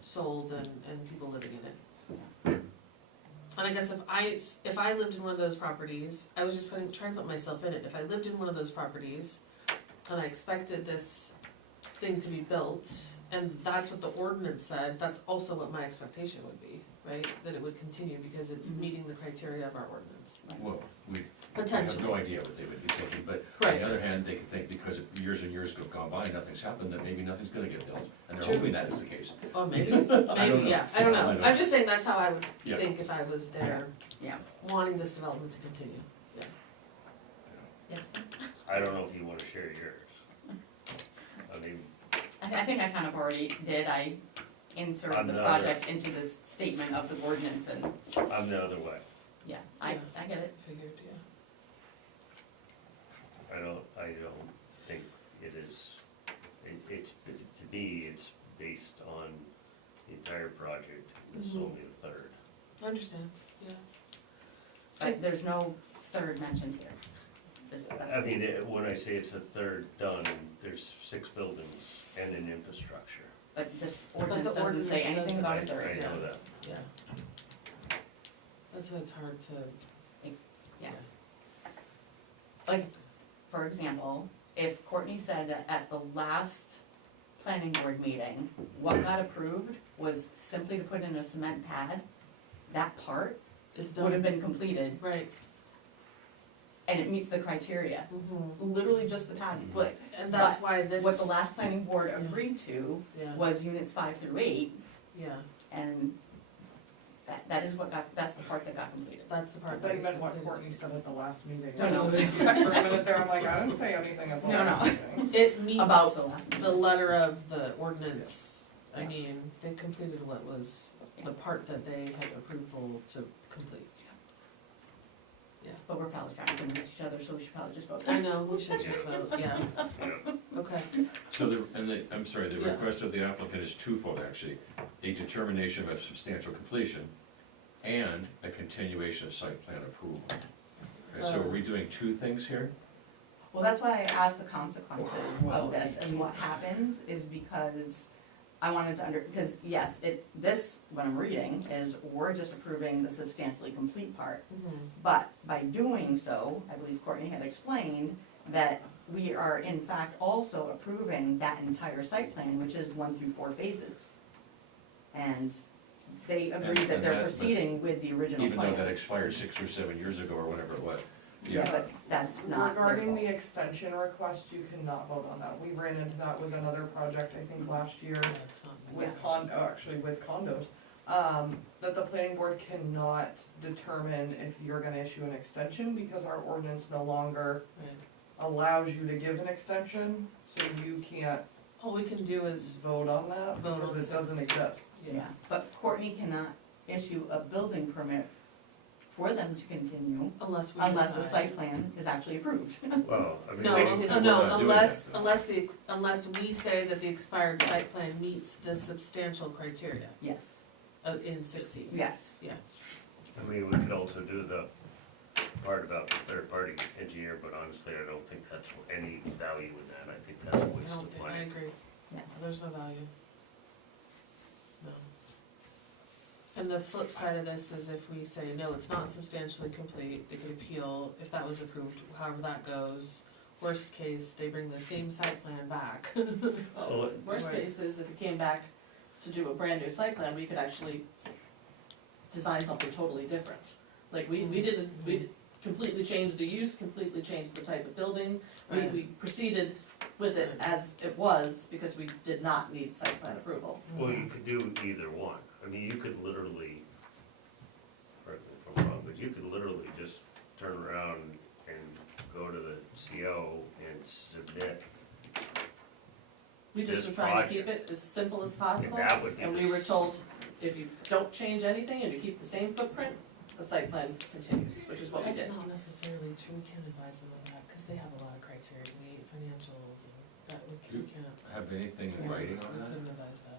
sold and people living in it. And I guess if I lived in one of those properties, I was just trying to put myself in it, if I lived in one of those properties and I expected this thing to be built, and that's what the ordinance said, that's also what my expectation would be, right? That it would continue because it's meeting the criteria of our ordinance, Well, we have potentially. no idea what they would be thinking, but on Right. the other hand, they could think because if years and years have gone by, nothing's happened, that maybe nothing's gonna get built, and they're True. hoping that is the case. Oh, maybe, I don't maybe, know. yeah, I don't I know, don't I'm just saying that's how I would Yeah. think if I was there, Yeah. wanting this development to continue. Yes. I don't know if you wanna share yours. I mean, I think I kind of already did, I inserted I'm the the project into this statement of the ordinance, and, I'm the other way. yeah, Yeah. I get it. Figured, yeah. I don't think it is based on the entire project, this is Mhm. only the third. I understand, yeah. But there's no third mentioned here. I mean, when I say it's a third done, there's 6 buildings and an infrastructure. But this the ordinance doesn't say ordinance anything doesn't. about I a third. know that. Yeah. That's why it's hard to. Yeah. Like, for example, if Courtney said that at the last planning board meeting, what got approved was simply to put in a cement pad, that part It's would have done, been completed, right. and it meets the criteria. Mm-hmm. Literally just the pad, like, And that's why this. what the last planning board agreed to Yeah, was units 5 through 8, yeah, and that is what got, that's the part that got completed. that's the I part thought that you was meant what completed. Courtney said at the last meeting. No, no. For a minute there, I'm like, I didn't say anything at the No, last no. meeting. It meets About the last meeting. the letter of the ordinance. I Yeah. mean, they completed what was the part that they had approval to complete. But we're probably trying to convince each other, so we should probably just vote. I know, we should just vote, yeah, okay. So I'm sorry, the Yeah. request of the applicant is twofold, actually. A determination of substantial completion and a continuation of site plan approval. Okay, so are we doing 2 things here? Well, that's why I asked the consequences Well, of this, and what happens is because I wanted to because yes, this, what I'm reading, is we're just approving the substantially complete part. Mhm. But by doing so, I believe Courtney had explained that we are in fact also approving that entire site plan, which is 1 through 4 phases. And they agreed And that they're that- proceeding with the original Even plan. though that expired 6 or 7 years ago or whatever it was. Yeah, but that's not their Regarding the fault. extension request, you cannot vote on that. We ran into that with another project, I think, last year Yeah, it's not. with actually with condos. That the planning board cannot determine if you're gonna issue an extension because our ordinance no longer Right. allows you to give an extension, so you can't All we can do is, vote on that Vote on because it this. doesn't exist. Yeah, but Courtney cannot issue a building permit for them to continue unless we unless the decide. site plan is actually approved. Well, I mean, No, basically, it's- we're no, not doing unless, that. unless we say that the expired site plan meets the substantial criteria, Yes, in 16. yes. I mean, we could also do the part about the third-party engineer, but honestly, I don't think that's any value in that. I think that's a I waste don't of think, I money. agree. Yeah. There's no value. No. And the flip side of this is if we say, no, it's not substantially complete, they could appeal, if that was approved, however that goes. Worst case, they bring the same site plan back. Well, Worst Right. case is if it came back to do a brand new site plan, we could actually design something totally different. Like, we completely changed the use, completely changed the type of building. Right. We proceeded with it as it was because we did not need site plan approval. Well, you could do either one. I mean, you could literally, correct me if I'm wrong, but you could literally just turn around and go to the CO and submit. We just This were trying to keep project. it as simple as possible. And that would be And the we were s- told, if you don't change anything and you keep the same footprint, the site plan continues, which is what we That's did. not necessarily true, we can't advise them of that, cause they have a lot of criteria to meet, financials, and that we can't. Have anything in writing on We that? couldn't advise that.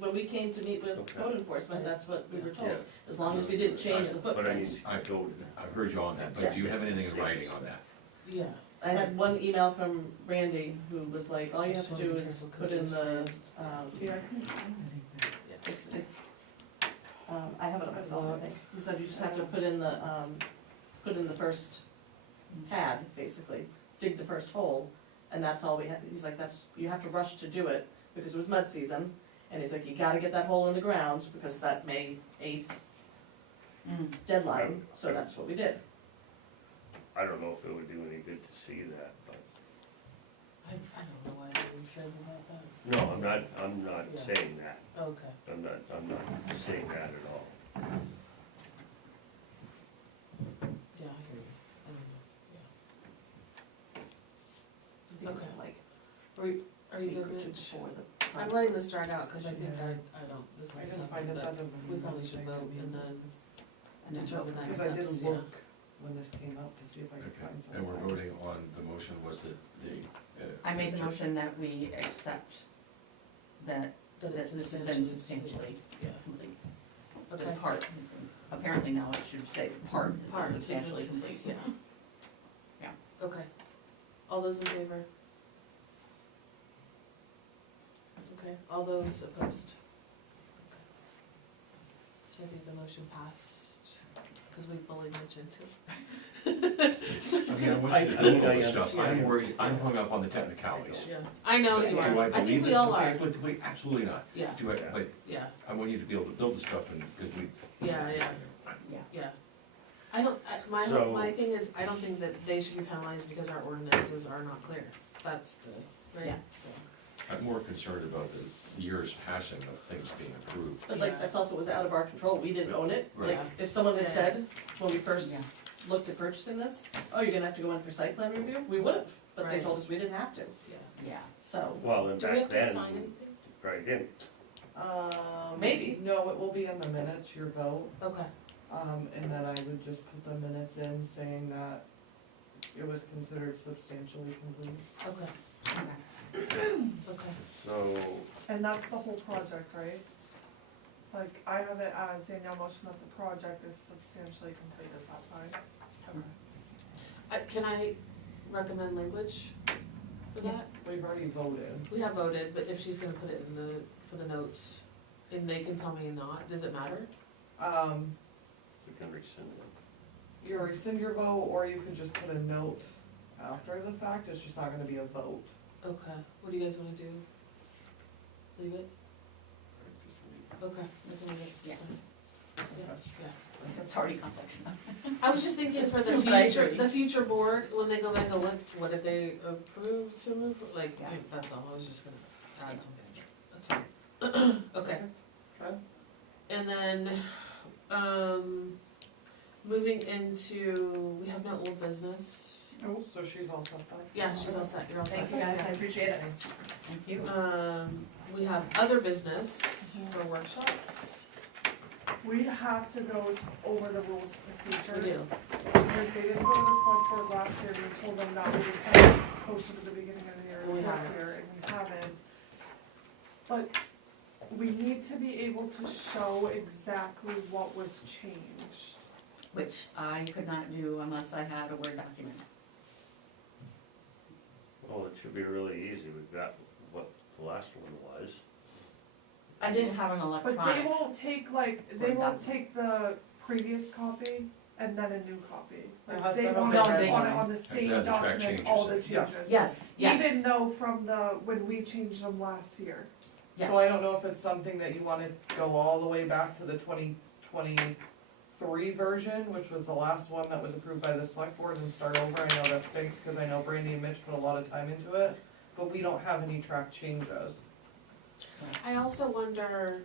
When we came to meet with Okay. code enforcement, that's what we were told. Yeah. As long as we didn't change the But I footprint. mean, I've heard you on that, but do you have anything in writing on that? Yeah. I had one email from Randy who was like, all you have Just to wanna do be is careful 'cause put in it's the, phrased. I have it on my phone, I think. He said you just have to put in the first pad, basically, dig the first hole, and that's all we had. He's like, you have to rush to do it because it was mud season. And he's like, you gotta get that hole in the ground because that May 8th deadline, so that's what we did. I don't know if it would do any good to see that, but, I don't know why they would feel about that. no, I'm not Yeah. saying that. Okay. I'm not saying that at all. Yeah, I hear you. I don't know, I think it was Okay. like yeah. Are you good, week or two Mitch? before the. I'm letting this drag out, cause I think I don't, this I one's didn't tough, find it, but that doesn't we mean probably anything should to vote me. and then And then determine next Because I steps, did yeah. look when this came out to see if I could Okay, find something. and we're voting on, the motion was that I made the motion that we accept that That this it's has been substantially substantially Yeah, complete. okay. Just part. Apparently now it should say part, Part, it's substantially complete. Yeah. Yeah. Okay. All those in favor? Okay, all those opposed? Okay. So I think the motion passed, because we bullied Mitch into it. I mean, I want you to I do mean, all I this stuff, I'm understand. worried, I'm hung up on the technicalities. Yeah, I know But you do are, I think believe we it's all are, substantially complete? Absolutely not. yeah, Do I, but yeah, I want you to be able to build the stuff and, because we. yeah. Yeah. Yeah. I don't, So- my thing is, I don't think that they should be penalized because our ordinances are not clear. That's the, right? Yeah. So, I'm more concerned about the years passing of things being approved. But like, Yeah. that's also was out of our control, we didn't own it. Right. Like, if someone had Yeah. said, when we first Yeah. looked at purchasing this, oh, you're gonna have to go in for site plan review, we would've, but they Right. told us we didn't have to, yeah. Yeah. so. Well, then Do we back have to then, sign anything? right, didn't. Maybe. No, it will be in the minutes, your vote, Okay, and then I would just put the minutes in saying that it was considered substantially complete. okay, Okay. okay. So, And that's the whole project, right? Like, I have it as Danielle motion that the project is substantially complete, is that fine? Can I recommend language for that? We've already voted. We have voted, but if she's gonna put it in for the notes, and they can tell me not, does it matter? we can rescind it. You rescind your vote, or you could just put a note after the fact, it's just not gonna be a vote. Okay, what do you guys wanna do? Leave it? Okay. let's leave it. Yeah. Yeah. It's already complex enough. I was just thinking for the But I future, agree. the future board, when they go back and look, what if they approve to move, like, Yeah. that's all, I was just gonna add something, that's fine. Okay. Okay. And then, moving into, we have no old business. Oh, so she's all set then? Yeah, she's all set, you're all set. Thank you guys, I appreciate it. Thank you. We have other business for workshops. We have to go over the rules of We procedure, do. because they didn't go to the select board last year, we told them that we would send it closer to the beginning of the year And we this haven't. year, and we haven't. But we need to be able to show exactly what was changed. Which I could not do unless I had a Word document. Well, it should be really easy, we've got what the last one was. I didn't have an But they electronic. won't take they won't take the previous copy and then a new copy. It Like, has they to have want the it red on lines. the same have the track document, changes all the in. changes. Yes, yes. Even though from when we changed them last year. Yes. So I don't know if it's something that you wanna go all the way back to the 2023 version, which was the last one that was approved by the select board, and start over. I know that stinks, cause I know Brandy and Mitch put a lot of time into it, but we don't have any track changes. I also wonder,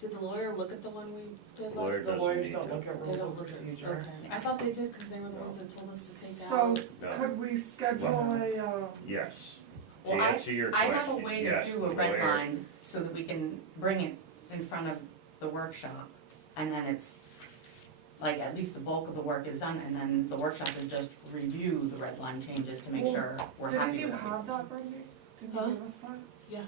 did the lawyer look at the one we did Lawyer last? The doesn't lawyers need don't to. look at They rules don't of look at, procedure. okay, I thought they did, cause they were the ones that told us to take So, out. No. could we schedule a, Yes. To Well, answer your I question, have a way to yes, do a the red lawyer- line so that we can bring it in front of the workshop. And then it's, like, at least the bulk of the work is done, and then the workshop is just review the red line changes to make Well, sure we're didn't happy you with it. have that, Brandy? Didn't Huh? you give us that? Yeah.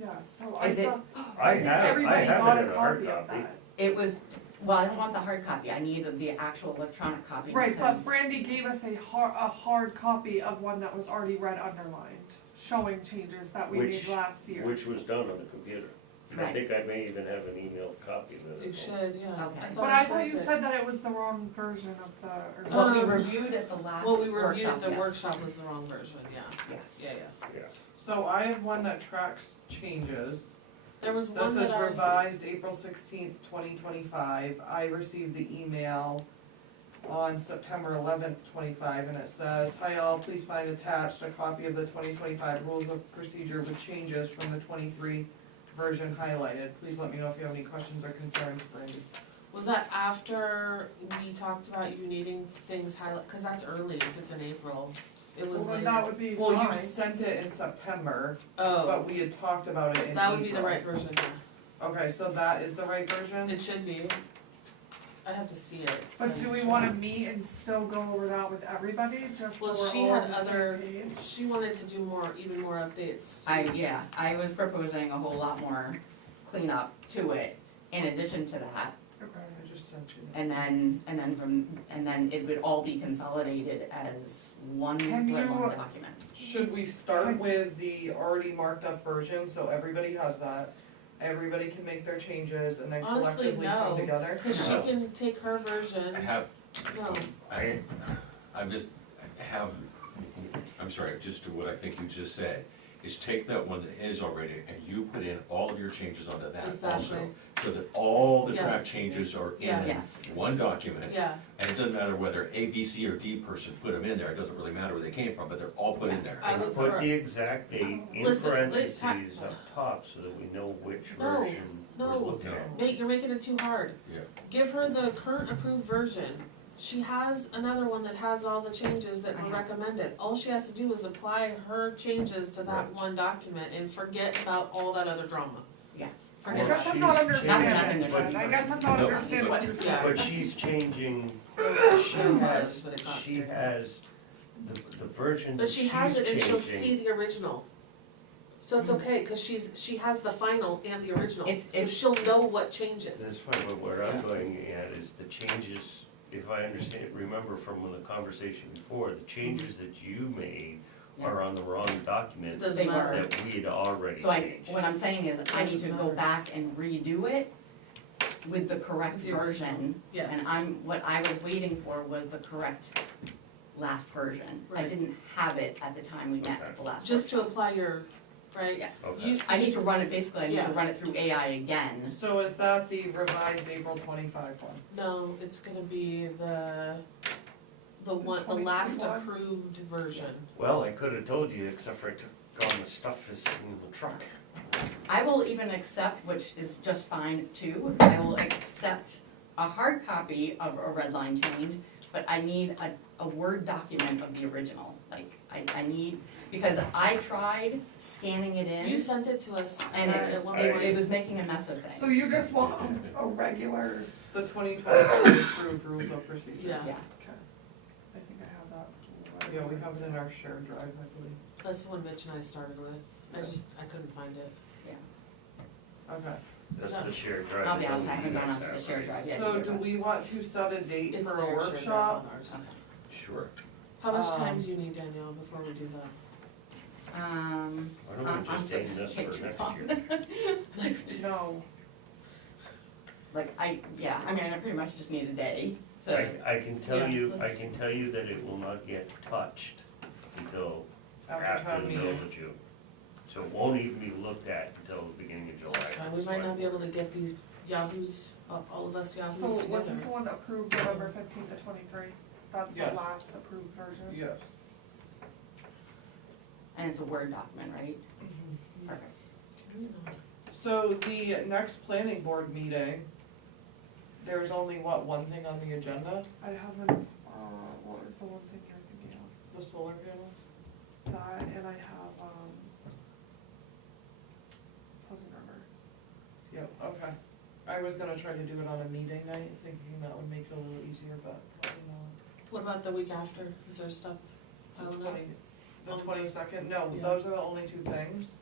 Yeah, so I Is it- thought, I think have, I everybody have got it a in a hard copy of copy. that. It was, well, I don't want the hard copy, I need the actual electronic copy Right, but because- Brandy gave us a hard copy of one that was already red underlined, showing changes that we made Which- last year. Which was done on the computer. I Right. think I may even have an emailed copy of it. You should, yeah. Okay. But I thought sent you it. said that it was the wrong version of the, or What we Um, reviewed at the last Well, we workshop, reviewed, the yes. workshop was the wrong version, yeah. Yeah. Yeah, yeah. Yeah. So I have one that tracks changes. There was This one is that I, revised April 16th, 2025. I received the email on September 11th, 25, and it says, "Hi all, please find attached a copy of the 2025 Rules of Procedure with changes from the 23 version highlighted. Please let me know if you have any questions or concerns, Brandy." was that after we talked about you needing things highlight, cause that's early if it's in April. It was well, then later. that would be Well, you fine. sent it in September, Oh, but we had talked about it in that would be the April. right version, yeah. Okay, so that is the right version? It should be. I'd have to see it. But do we wanna meet and still go over that with everybody, just so Well, we're she all had on the other- same page? She wanted to do more, even more updates. I was proposing a whole lot more cleanup to it in addition to that. Okay. I just sent you. And then it would all be consolidated as one Can Red you- Line document. Should we start with the already marked up version, so everybody has that? Everybody can make their changes and then Honestly, collectively no. come together? Cause she No. can take her version, I have, no, I'm sorry, just to what I think you just said, is take that one that is already, and you put in all of your changes onto that also. Exactly. So that all the Yeah. track changes are Yeah. in Yes. one document. yeah, And it doesn't matter whether A, B, C, or D person put them in there, it doesn't really matter where they came from, but they're all put in there. I would Put prefer- the exact date in Listen, parentheses up top so that we know which No, version we're no. looking at. you're making it too hard. Yeah. Give her the current approved version. She has another one that has all the changes that were recommended. All she has to do is apply her changes to that Right. one document and forget about all that other drama. Yeah. I Forget Or guess about I'm she's not changing- understanding, Not then. I guess I'm not No. understanding what you're saying. Yeah. But she's changing, she has, But it got she different. has, the version But that she she's has it and she'll see changing. the original. So it's okay, cause she has the final and the original, so It's- she'll know what changes. That's fine, but where I'm going at is the changes, if I understand, remember from the conversation before, the changes that you made are on the wrong It document doesn't They matter. were. that we had already So changed. what I'm saying is, I need to go Doesn't matter. back and redo it with the correct The original. version. Yes. And what I was waiting for was the correct last version. I Right. didn't have it at the time we met at the last Just to workshop. apply your, right? Yeah. Okay, You, I need to run it, basically, I need to Yeah. run it through AI again. So is that the revised April 25 one? no, it's gonna be the one, the last 2021? approved version. well, I could have told you, except for I took all the stuff is in the truck. I will even accept, which is just fine too, I will accept a hard copy of a red line change, but I need a Word document of the original. Like, I need, because I tried scanning it You in, sent it to us and at one it point. was making a mess of things. So you just want a regular, The 2020 approved rules of procedure? Yeah, Yeah, okay, I think I have that. Yeah, we have it in our shared drive, I believe. that's the one Mitch and I started with. I couldn't find it. Okay. That's So- the shared drive. I'll be honest, I haven't gone onto the shared drive yet. So either, do but- we want to set a date It's for there, a shared drive workshop? on ours. Okay. Sure. How much Um, time do you need, Danielle, before we do that? Why don't we I'm just aim this for sophisticated. next year? Next, No, Like, I pretty much just need a day, so. I can tell Yeah, you, I let's- can tell you that it will not get touched until After after town the middle meeting? of June. So it won't even be looked at until the beginning of July. that's fine. We might not be able to get these yahoos, all of us so yahoos was together. this the one approved November 15th to 23? That's the Yes. last approved version? Yes. And it's a Word document, right? Perfect. Can we not? So the next planning board meeting, there's only what, one thing on the agenda? I haven't, what was the one thing you're thinking of? The solar panels? That, and I have, Pleasant River. Yep, okay. I was gonna try to do it on a meeting night, thinking that would make it a little easier, but, you know. What about the week after? Is there stuff piling up? The 22nd, no, Yeah. those are the only two things.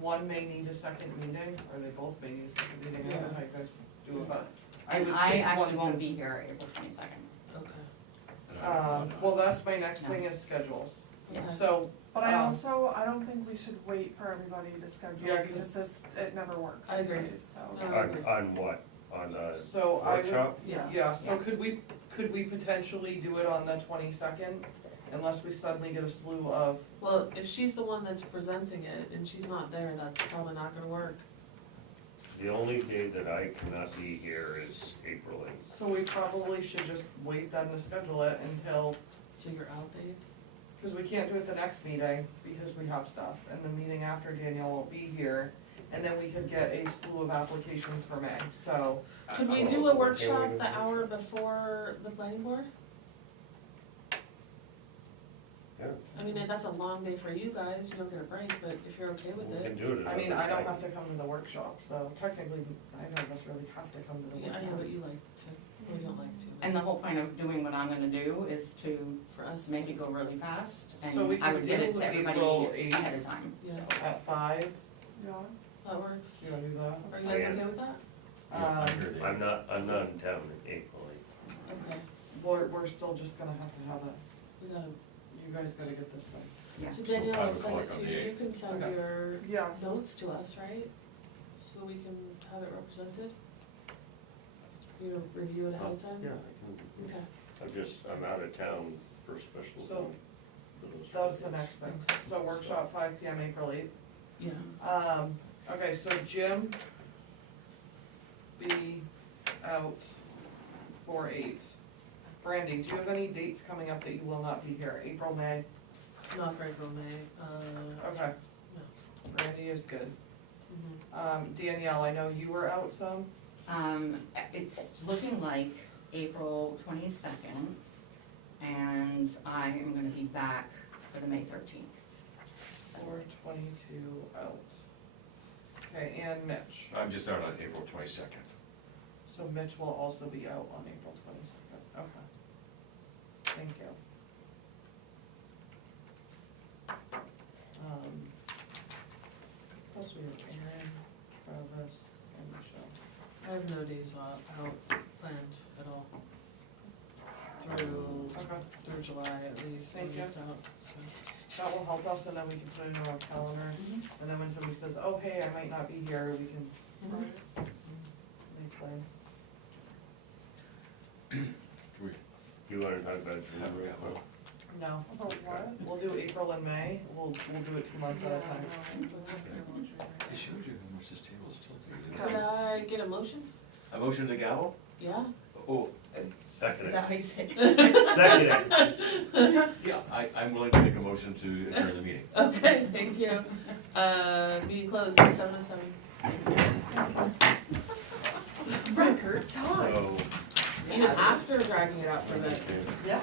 One may need a second meeting, or they both may need a second meeting, I don't know how you guys do it, but I And would I think actually one's won't gonna- be here April 22nd. Okay. Well, that's my next thing is schedules. Yeah. Okay. So, But I Um, also, I don't think we should wait for everybody to schedule, Yeah, because 'cause- this, it never works I agree. anyways, so. No. On what? On the so I would. workshop? Yeah, so Yeah. could we potentially do it on the 22nd, unless we suddenly get a slew of, Well, if she's the one that's presenting it and she's not there, that's probably not gonna work. The only day that I cannot be here is April 8th. so we probably should just wait then to schedule it until, So you're out there? because we can't do it the next meeting, because we have stuff, and the meeting after Danielle won't be here, and then we could get a slew of applications for May, so, Could we Oh, do a can we workshop do the a hour workshop? before the planning board? Yeah. I mean, that's a long day for you guys, you don't get a break, but if you're okay with We can it. do it. I mean, another I don't night. have to come to the workshop, so technically, neither of us really have to come to the Yeah, I know, workshop. but you like to, or you don't like to. And the whole point of doing what I'm gonna do is to For us make to- it go really fast, So we and I can would get it do to everybody April 8th. ahead of time, Yeah. so. At 5, Yeah, That works. you wanna do that? Are you guys Yeah. okay with that? Yeah, I agree. I'm not in town in April 8th. Okay, We're still just gonna have to have it, we gotta, you guys gotta get this done. Yeah. so Danielle, I'll 5 send it o'clock to on you, the you 8th. can send Okay. your yes. notes to us, right? So we can have it represented? You review it ahead of time? Yeah, I can, Okay, I'm out of town for special. So, for those That's the days. next thing, so workshop 5 PM, April 8th. yeah. Okay, so Jim be out for 8. Brandy, do you have any dates coming up that you will not be here? April, May? Not for April, May, Okay. No. Brandy is good. mhm. Danielle, I know you were out some. It's looking like April 22nd, and I am gonna be back for the May 13th. So, 4/22 out. Okay, and Mitch. I'm just out on April 22nd. So Mitch will also be out on April 22nd. Okay. Thank you. Plus we have Aaron, Travis, and Michelle. I have no days off, out planned at all. Through, Okay, through July at least, Thank I'm you. booked out, so. that will help us, and then we can put it in our calendar, and then when somebody says, oh, hey, I might not be here, we can make plans. You wanna talk about June real quick? No, About what? we'll do April and May, we'll do it 2 months at a time. It shows you how much this table is tilted. Could I get a motion? A motion to gavel? Yeah? Oh, Second Is it. that how you say it? Second it. yeah, I'm willing to make a motion to adjourn the meeting. Okay, thank you. Meeting closed, 7:07. Record time. So. Even after dragging it out for a bit. Yeah.